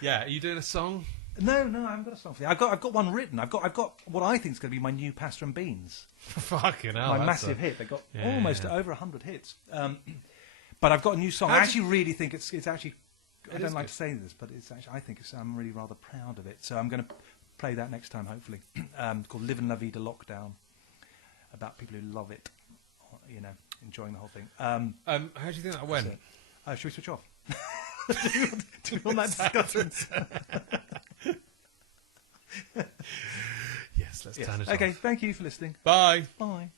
Yeah, are you doing a song? No, I haven't got a song for you. I've got one written. I've got what I think is going to be my new Pasta and Beans. Fucking hell. My massive hit. They got almost over 100 hits. But I've got a new song. I actually really think it's actually. I don't like to say this, but it's actually. I think I'm really rather proud of it. So I'm going to play that next time, hopefully. Called "Livin' La Vida Lockdown," about people who love it. Enjoying the whole thing. How do you think that went? Should we switch off? do you want that discussion? Yes, let's turn it off. Okay, thank you for listening. Bye. Bye.